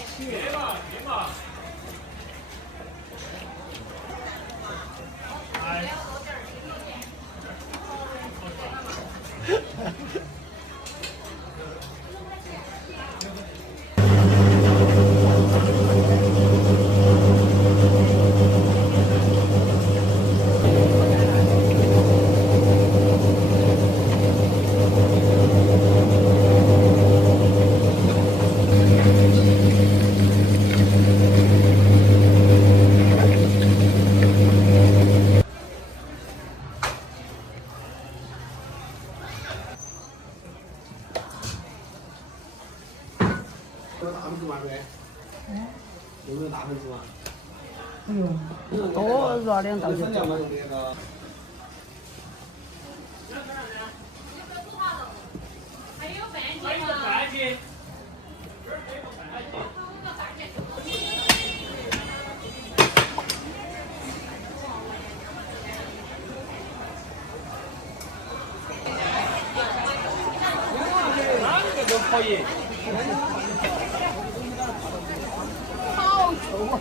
有没有大盆子嘛？多热2道就够了。还有饭钱吗？哪个都可以。好臭啊！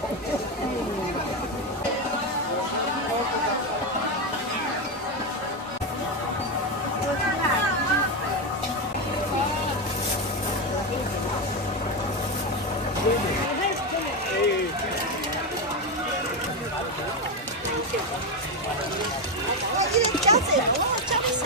你教这个，我教的啥？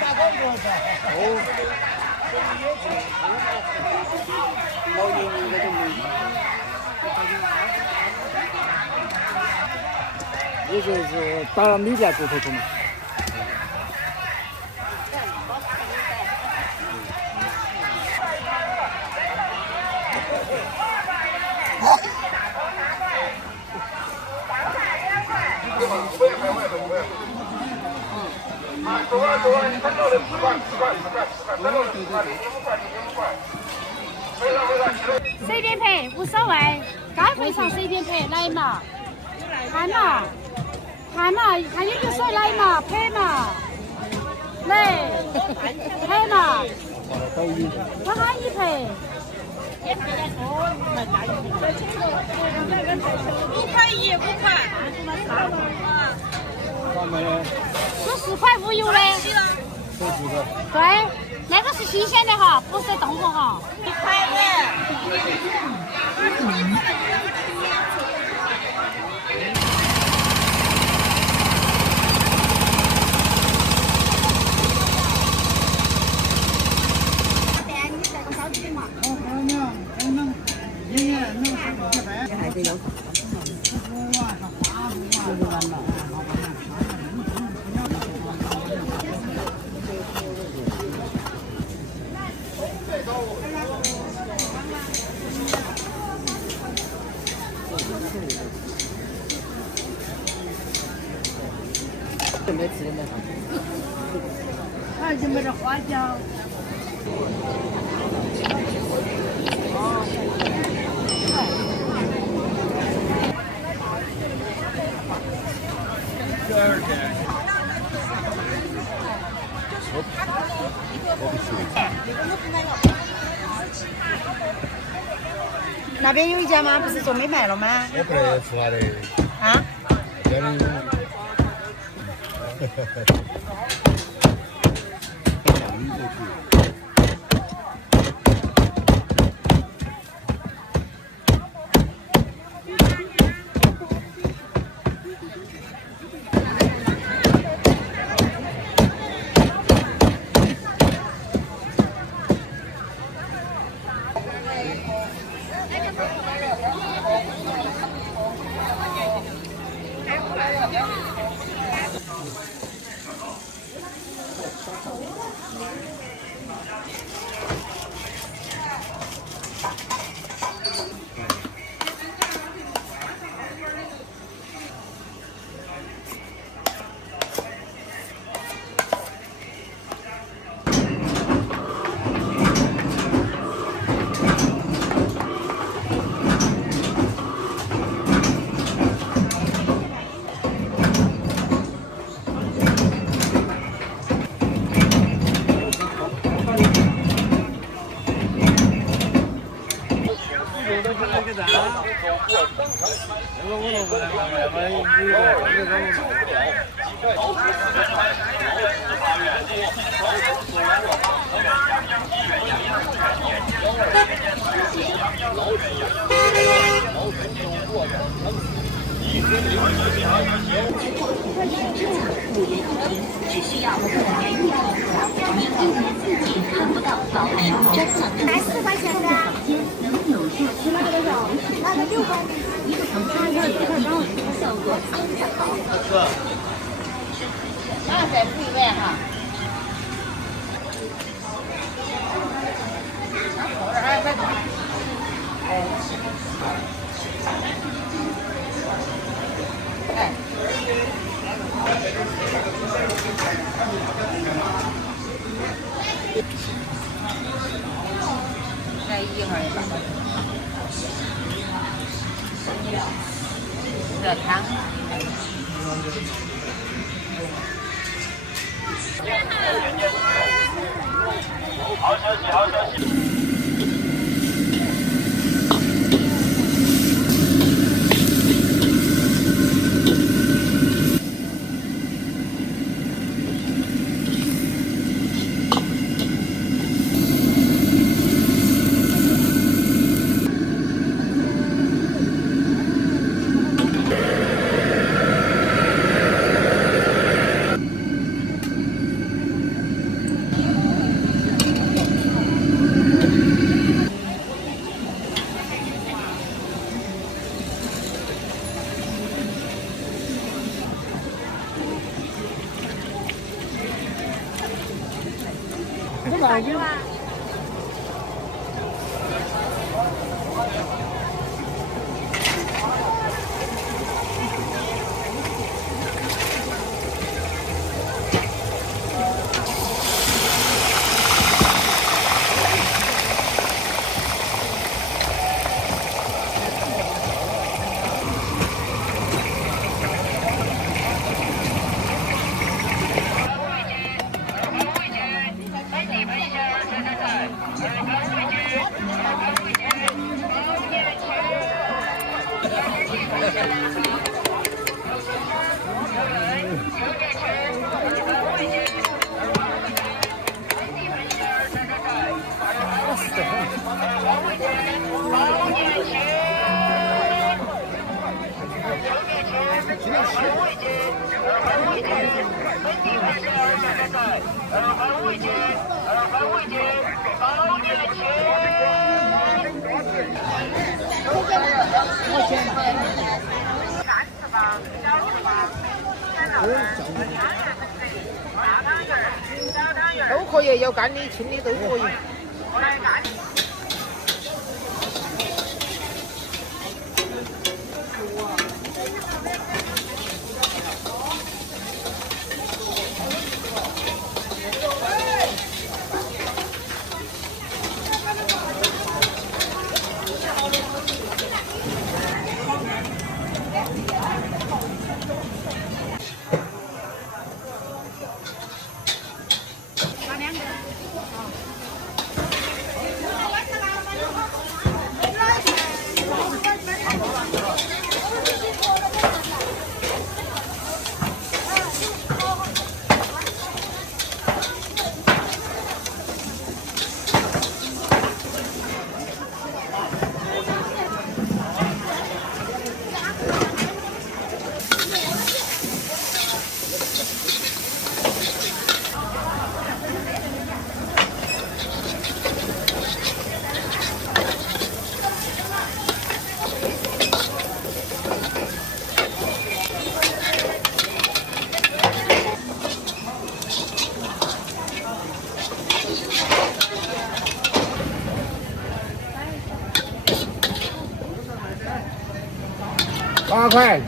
打广告噻。也就是打米店骨头头嘛。随便赔无所谓，该赔偿随便赔，来嘛，看嘛，看嘛，看有就说来嘛，赔嘛，来，赔嘛，我喊你赔。5块1，5块。14块无油的。对，那个是新鲜的哈，不是冻货哈。1块准备吃的没？还就没得花椒。那边有一家吗？不是说没卖了吗？我不得吃他的。啊？这里。只需要个人预付款，您1年4季看不到早上真的4块钱的房间能有效期待那个6块一个房间效果真的好。那再付1万哈。哎。再1号也罢。热汤。好消息，好消息。都可以，有干的、清的都可以。8块。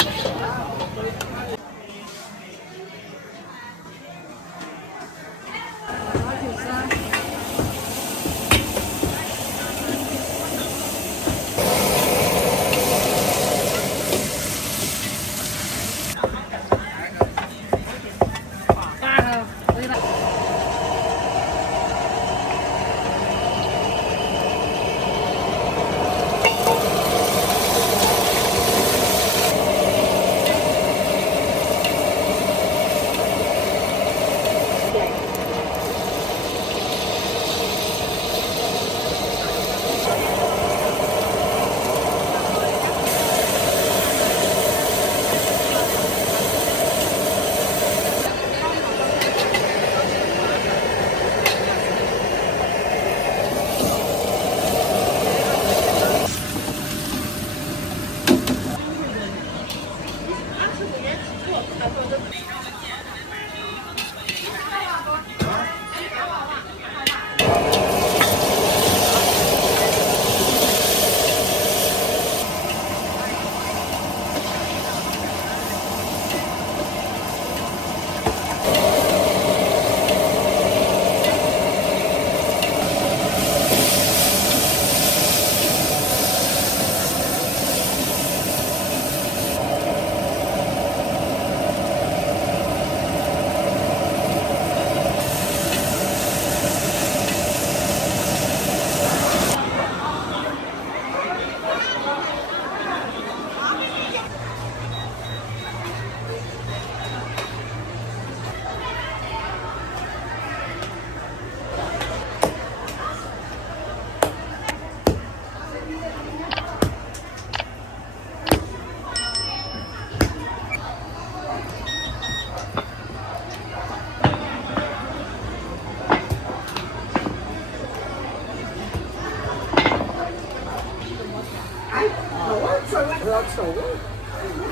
你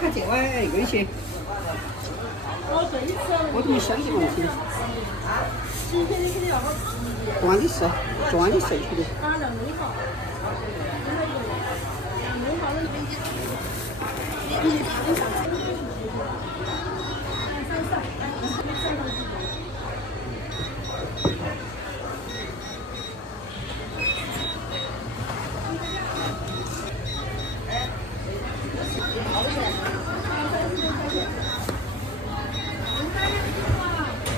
看这碗有些，我怎么想这个问题？端的是，端的剩下的。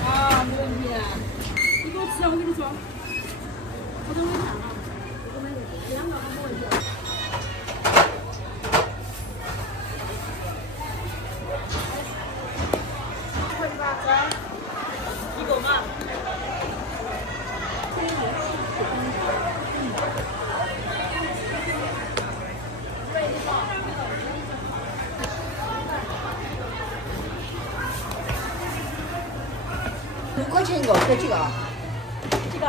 啊，没问题。你给我吃了，我跟你说，我等会看啊，我买2个没问题。一个嘛。5块钱一个，这几个？这个。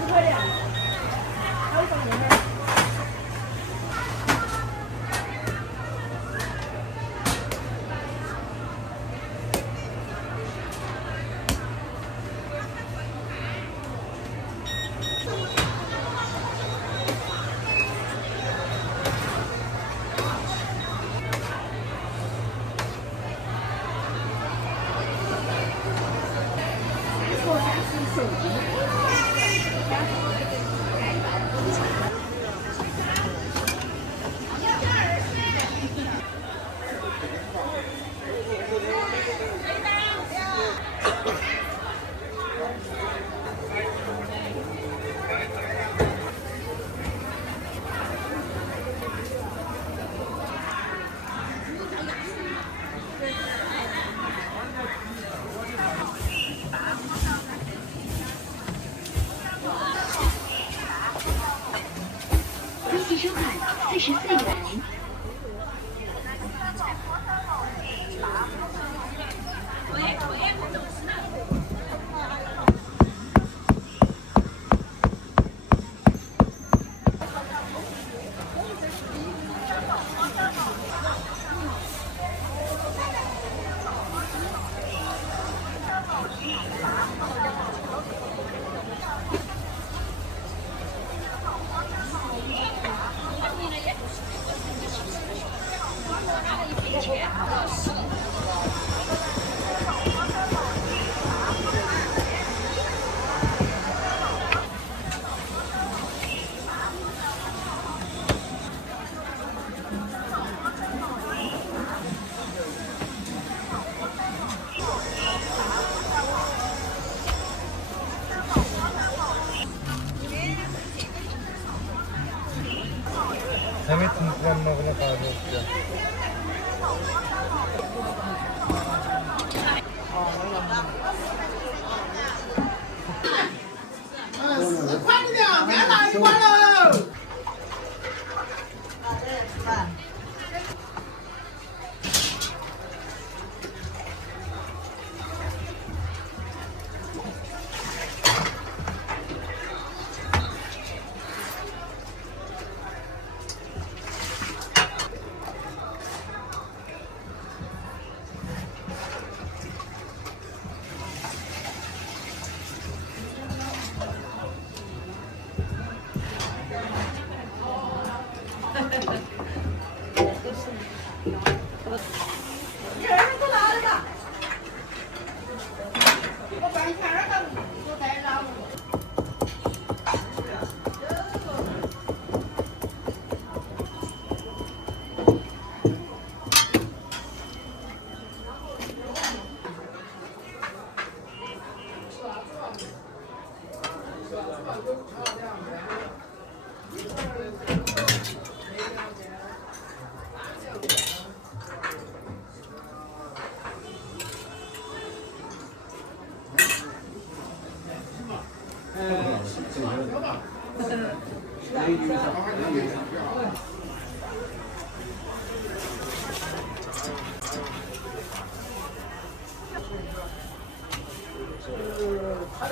5块钱。还有放这儿。登记收看44元。Evet, ben nohuna kahve快点，别拿一罐喽！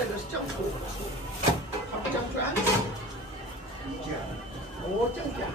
那个是讲错了，他不讲专业，我讲专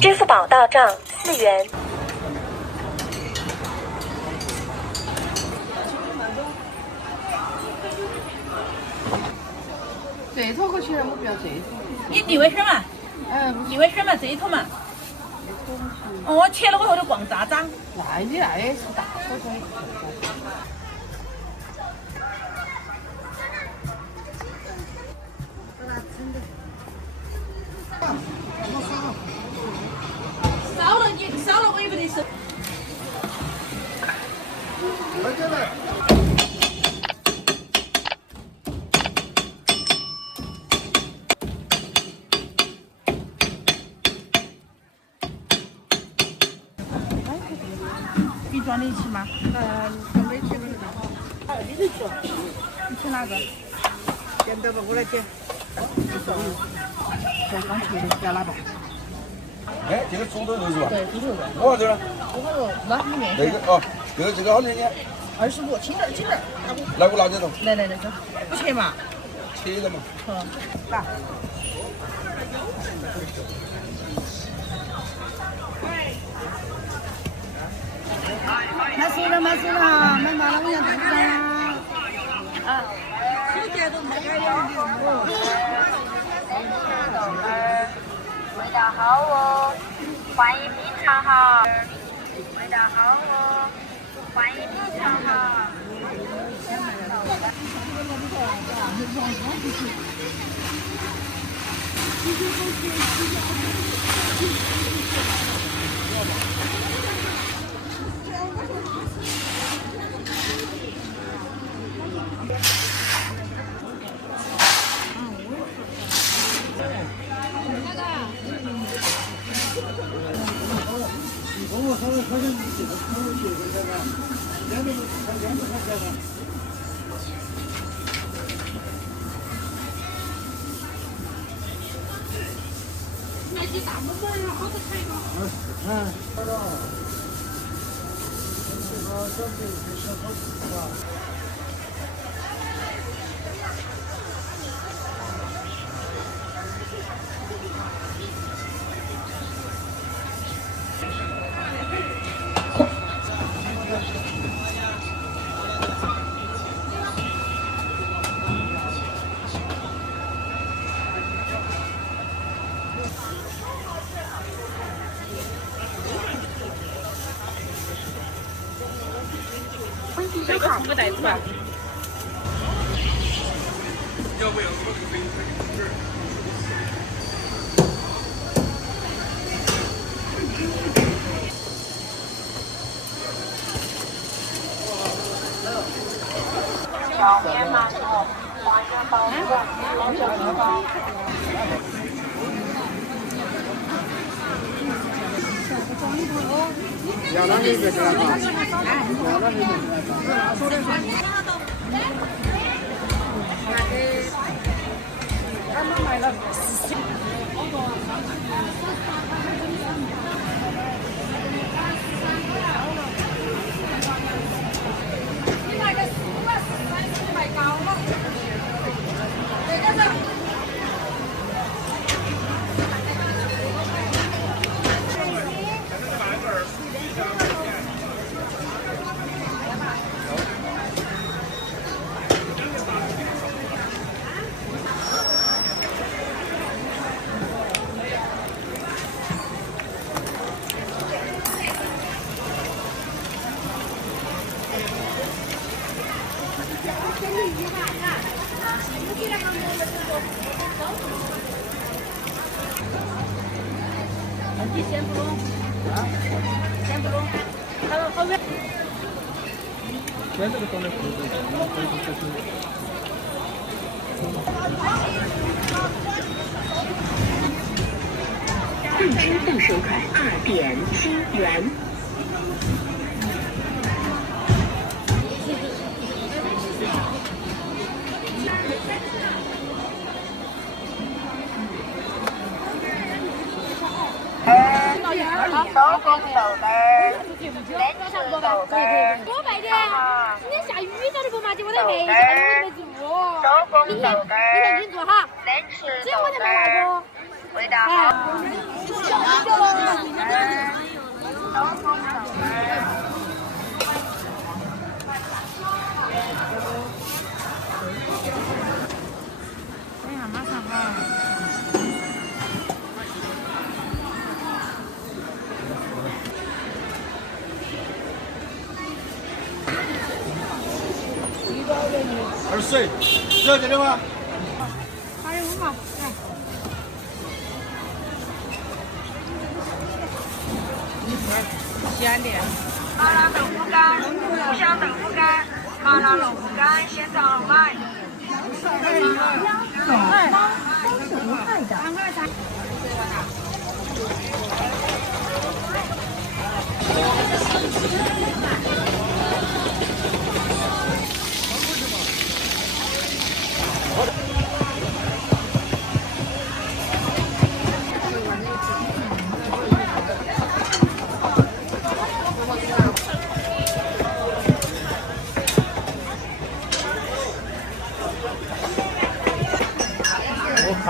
支付宝到账4元。这坨过去了，我不要这坨。你地位水嘛？地位水嘛，这一坨嘛。我切了过后就逛大张。那你那也是大坨坨。少了我也不得吃。你装得起吗？装没起了。你得装。你吃哪个？剪刀吧，我来剪。这刚切的，要哪个？哎，这个猪头肉是吧？对，猪头肉。多少钱呢？猪头肉那里面。那个哦，这个好多钱？25，轻点，轻点。来，我拿这种。来，走，不切嘛？切了嘛。拿。买熟了，买熟了，买麻了我要肚子上啊！手电都太开了。味道好哦，欢迎品尝哈。味道好哦，欢迎品尝哈。这个放个袋子吧。要不要说这个飞机？小面馒头，花生包子，红酒面包。要哪个就来吧，要哪个就来吧。他们买了你买个430，你买高了。这个是。你先不弄，先不弄，他们后面。现在这个装的不是，定支付收款2.7元。手工豆干儿，冷吃豆干儿，多卖点，今天下雨早都不嘛，结果在黑下雨我手工豆干儿，明天你做哈，冷吃只有我才豆干卖儿，味道好。手工豆干儿。哎呀，马上好。20岁，热点的吗85嘛，来。鲜的。麻辣豆腐干，五香豆腐干，麻辣豆腐干现场买。都是无害的。我看。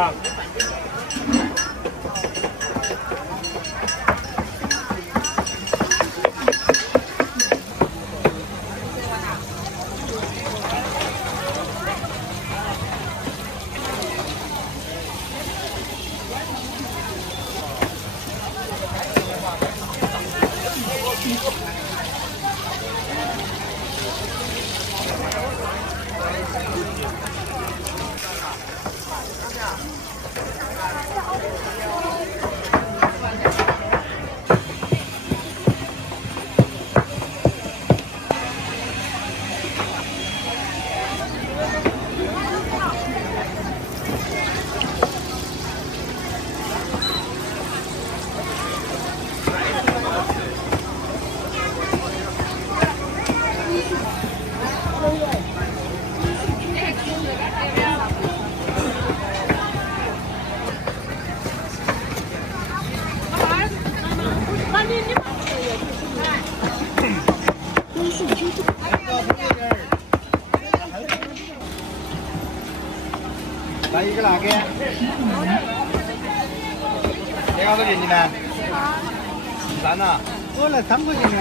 来一个哪个？这个多钱呢？13呐。我来3块钱呢。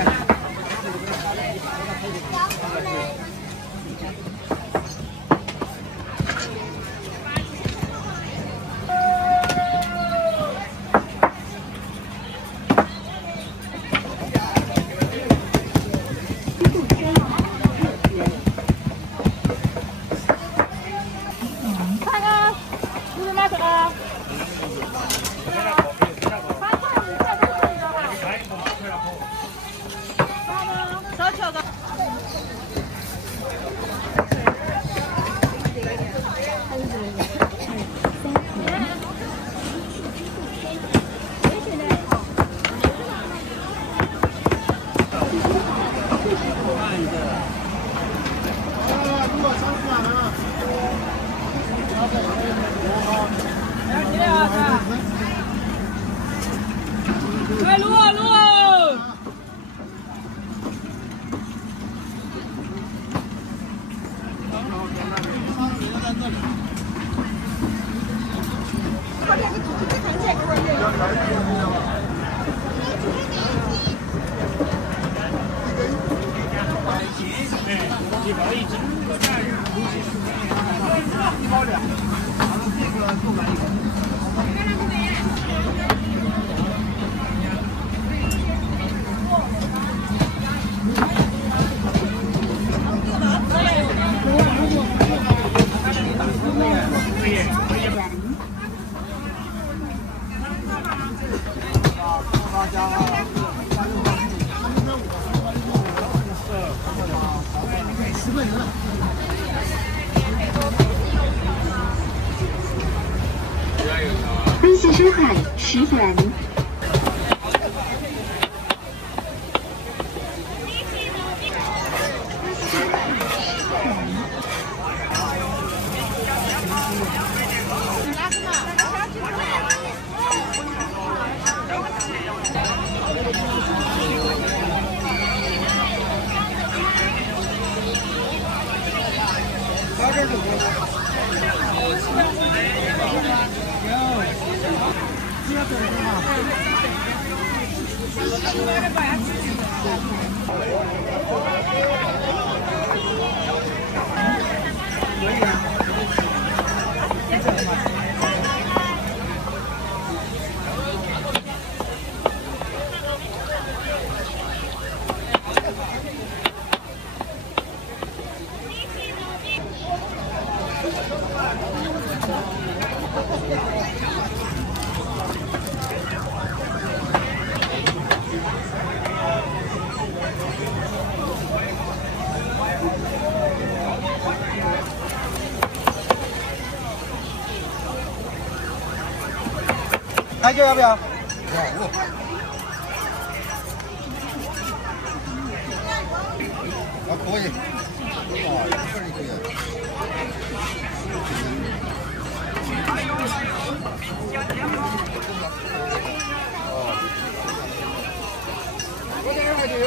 微信收看10元。开酒要不要？可以。我这儿就有。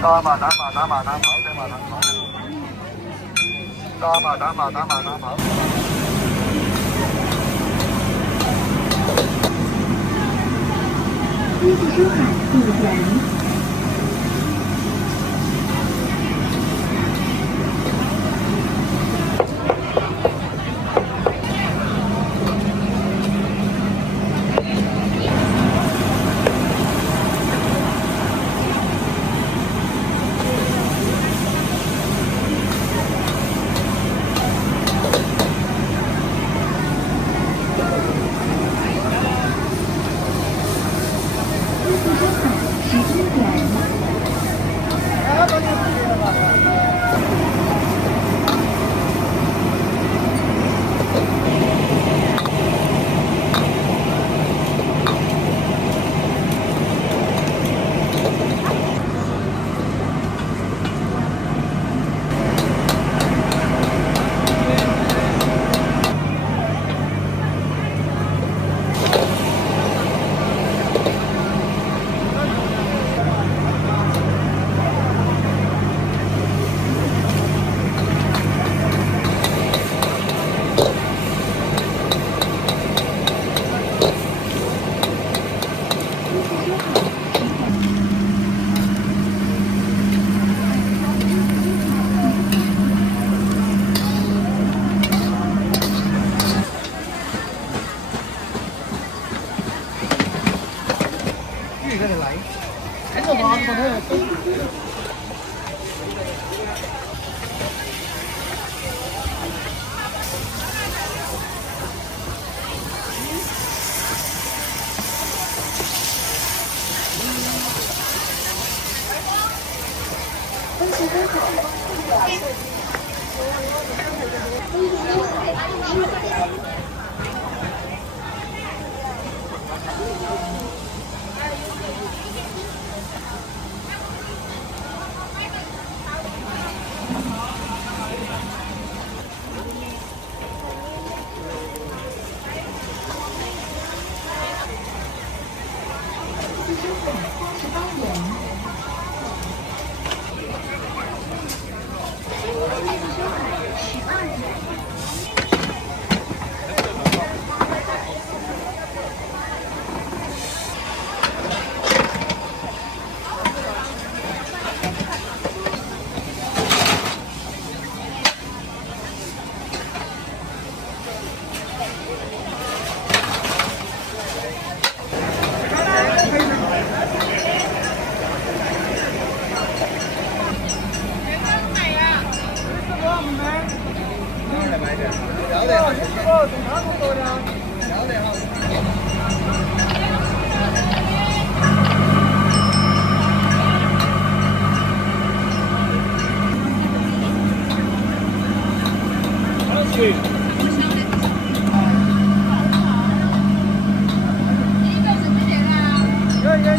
打马打马打马打马打马打马打马打马打马打马。微信收看5元。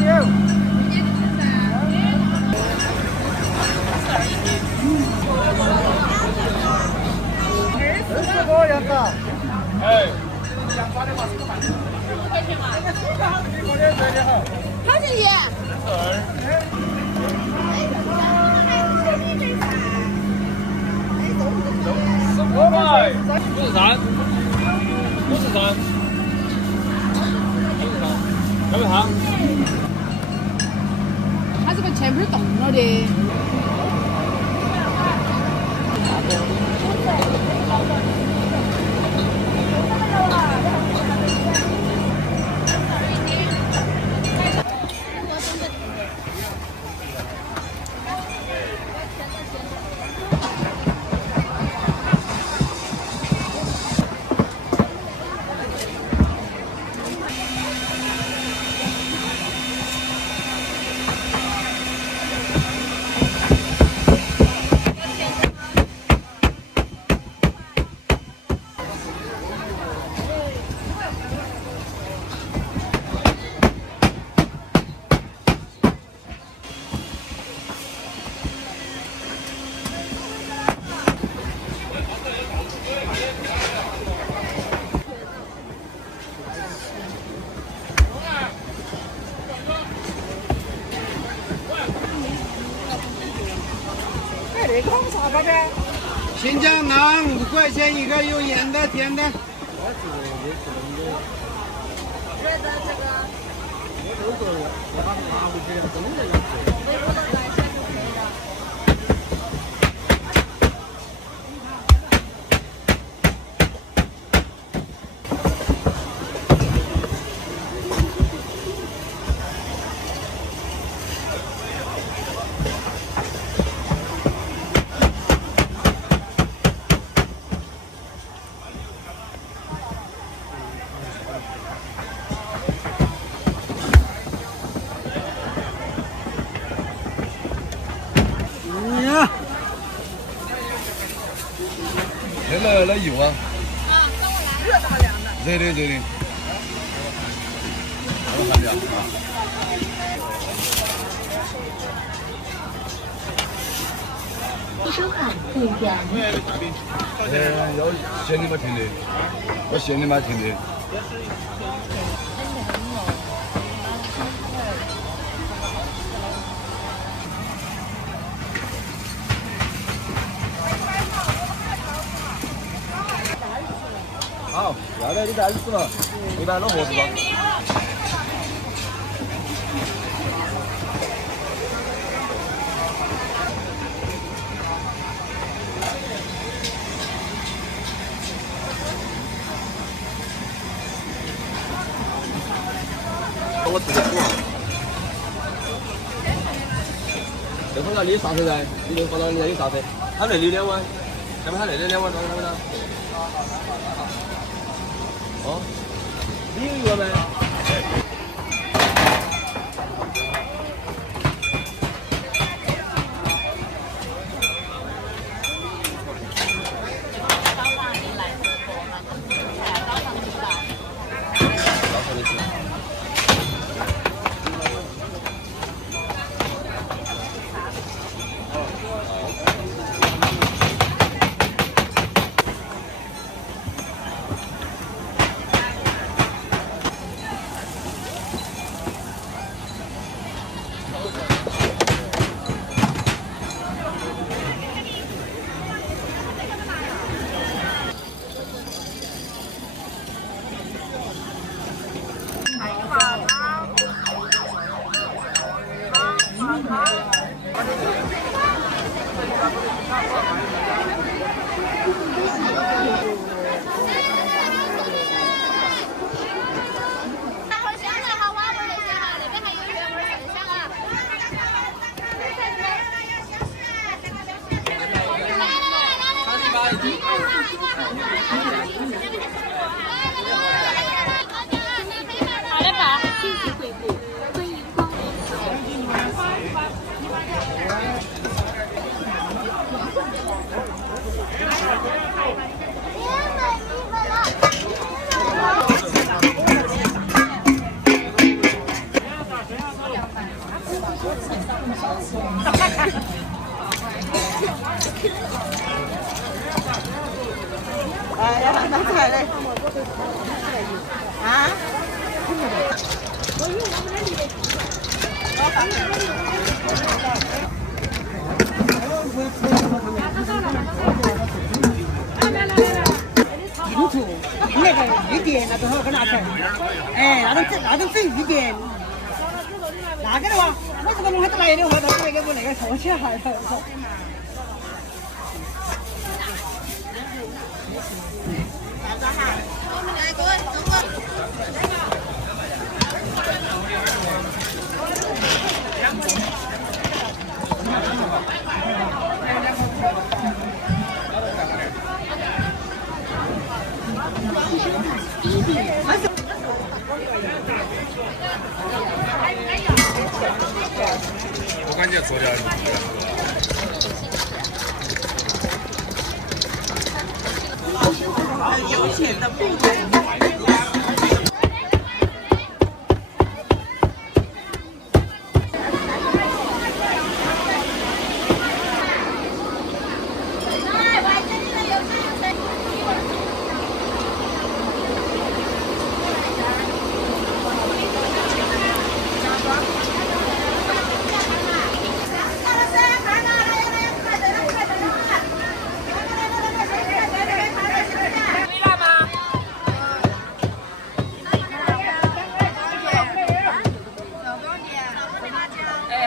有。20个要打。哎。好几爷。5块，53，要不汤？它这个前面动了的。这个是啥子？新疆馕5块钱一个，有盐的、甜的。那油啊！热的吗？凉的？热的，热的。我看着啊。一声喊对表。要咸的吗？甜的？要咸的吗？甜的？好，要得你再吃嘛，一般都合适吧。我自己煮啊。这会儿你啥车噻？你就放到人家有啥车？他那里2碗，下面他那里2碗，多少碗呢？哦，你有1碗没？哎呀，拿出来嘞！啊？印度那个玉钿那个好可拿出来，哎，那种整玉钿，那个的话，我这个弄还来的话，到时候给我那个收起来了。我感觉做掉有钱的不买。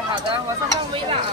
好的，我上上微了啊。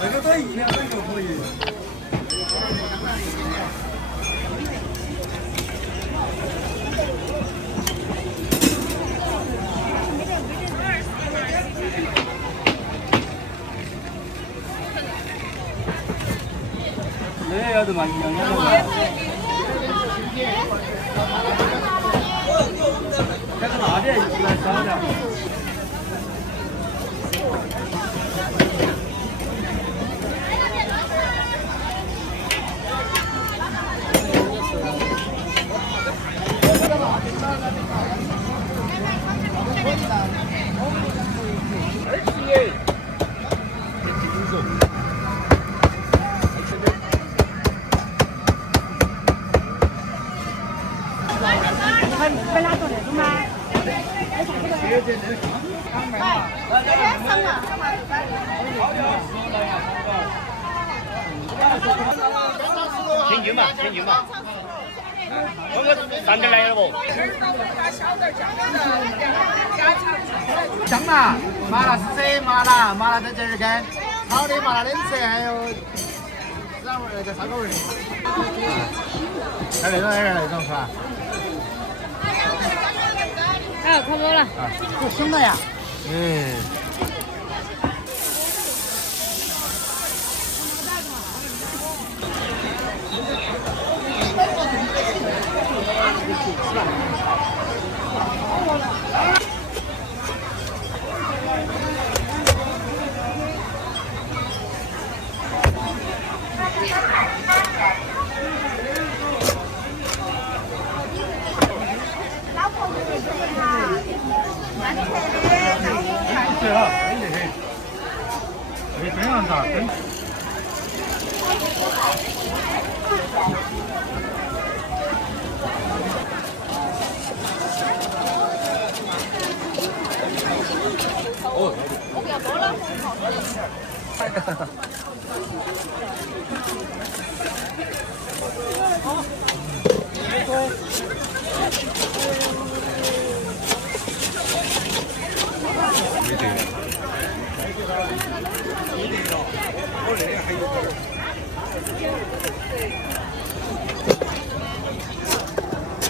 这个跟一两个就可以。那要得嘛，一样的嘛。这个辣的来烧的。千斤吧，千斤吧。那个3点来了不？香麻，麻辣是这麻辣，麻辣在这儿根，炒的麻辣冷吃，还有然后那个烧烤味的。还有那种是吧？哎，快走了。够凶的呀。嗯。对啊，可以。可以这样子啊，真。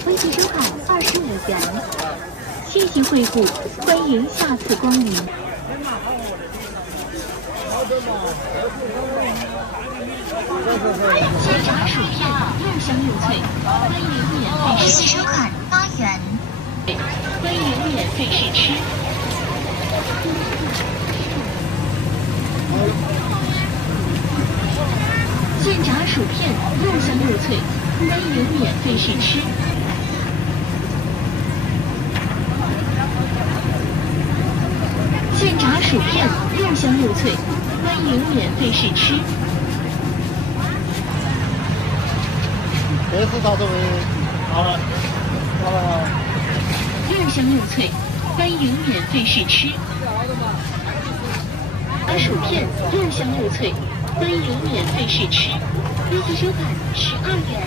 微信收看25元，谢谢惠顾，欢迎下次光临。现炸薯片又香又脆，欢迎免费试吃。微信收看8元，欢迎免费试吃。现炸薯片又香又脆，欢迎免费试吃。现炸薯片又香又脆，欢迎免费试吃。这是啥子味？好了，好了。又香又脆，欢迎免费试吃。薯片又香又脆，欢迎免费试吃。微信收看12元。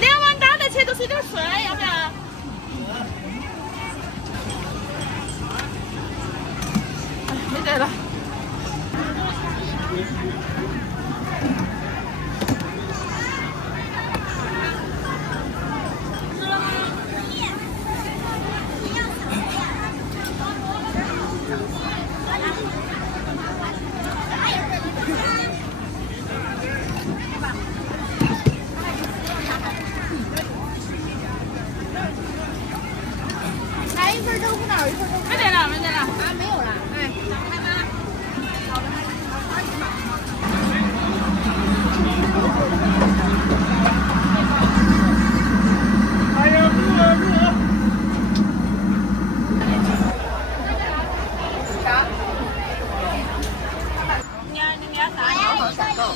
2碗打得起都是有点水，要不要？没得了。来一份豆腐脑，一份豆腐。没得了，没得了。啊，没有了。哎，看吧。哎呀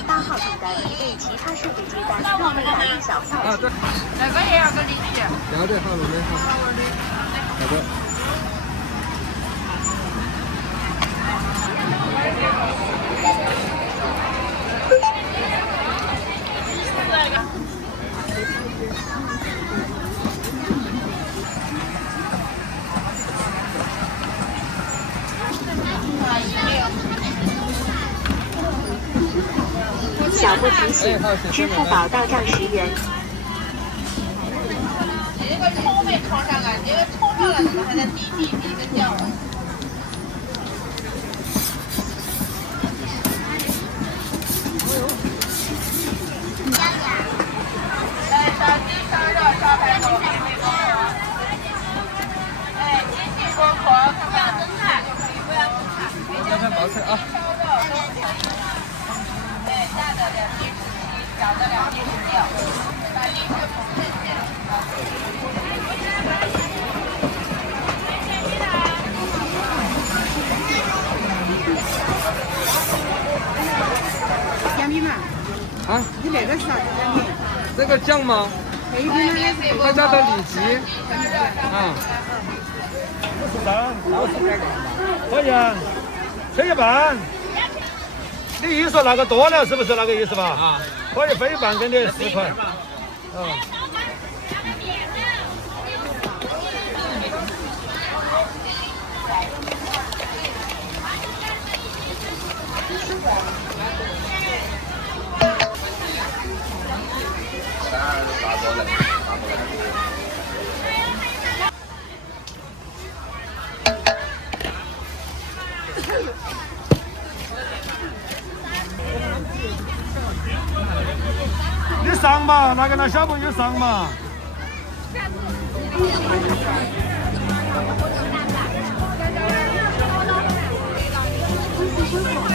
，8号订单为其他数字接单购买1小票。那个也要个零钱。要得，好，妹妹好。好的。小步提醒，支付宝到账10元。这个葱没烤上来，这个葱上来怎么还在滴滴滴的叫？来，烧鸡、烧肉、烧排骨，哎，鸡腿、锅壳，不要蒸菜，不要蒸菜，要看薄脆啊。对，大的2.17，小的2.16，把零食补进去。奖品嘛？啊？你那个是啥子奖品？这个酱吗？黑品呢？它叫做里脊。啊。好像7.5半。你意思说那个多了是不是那个意思吧？啊。可以分一半给你4块。啊。你上嘛，那个那小朋友上嘛。微信收看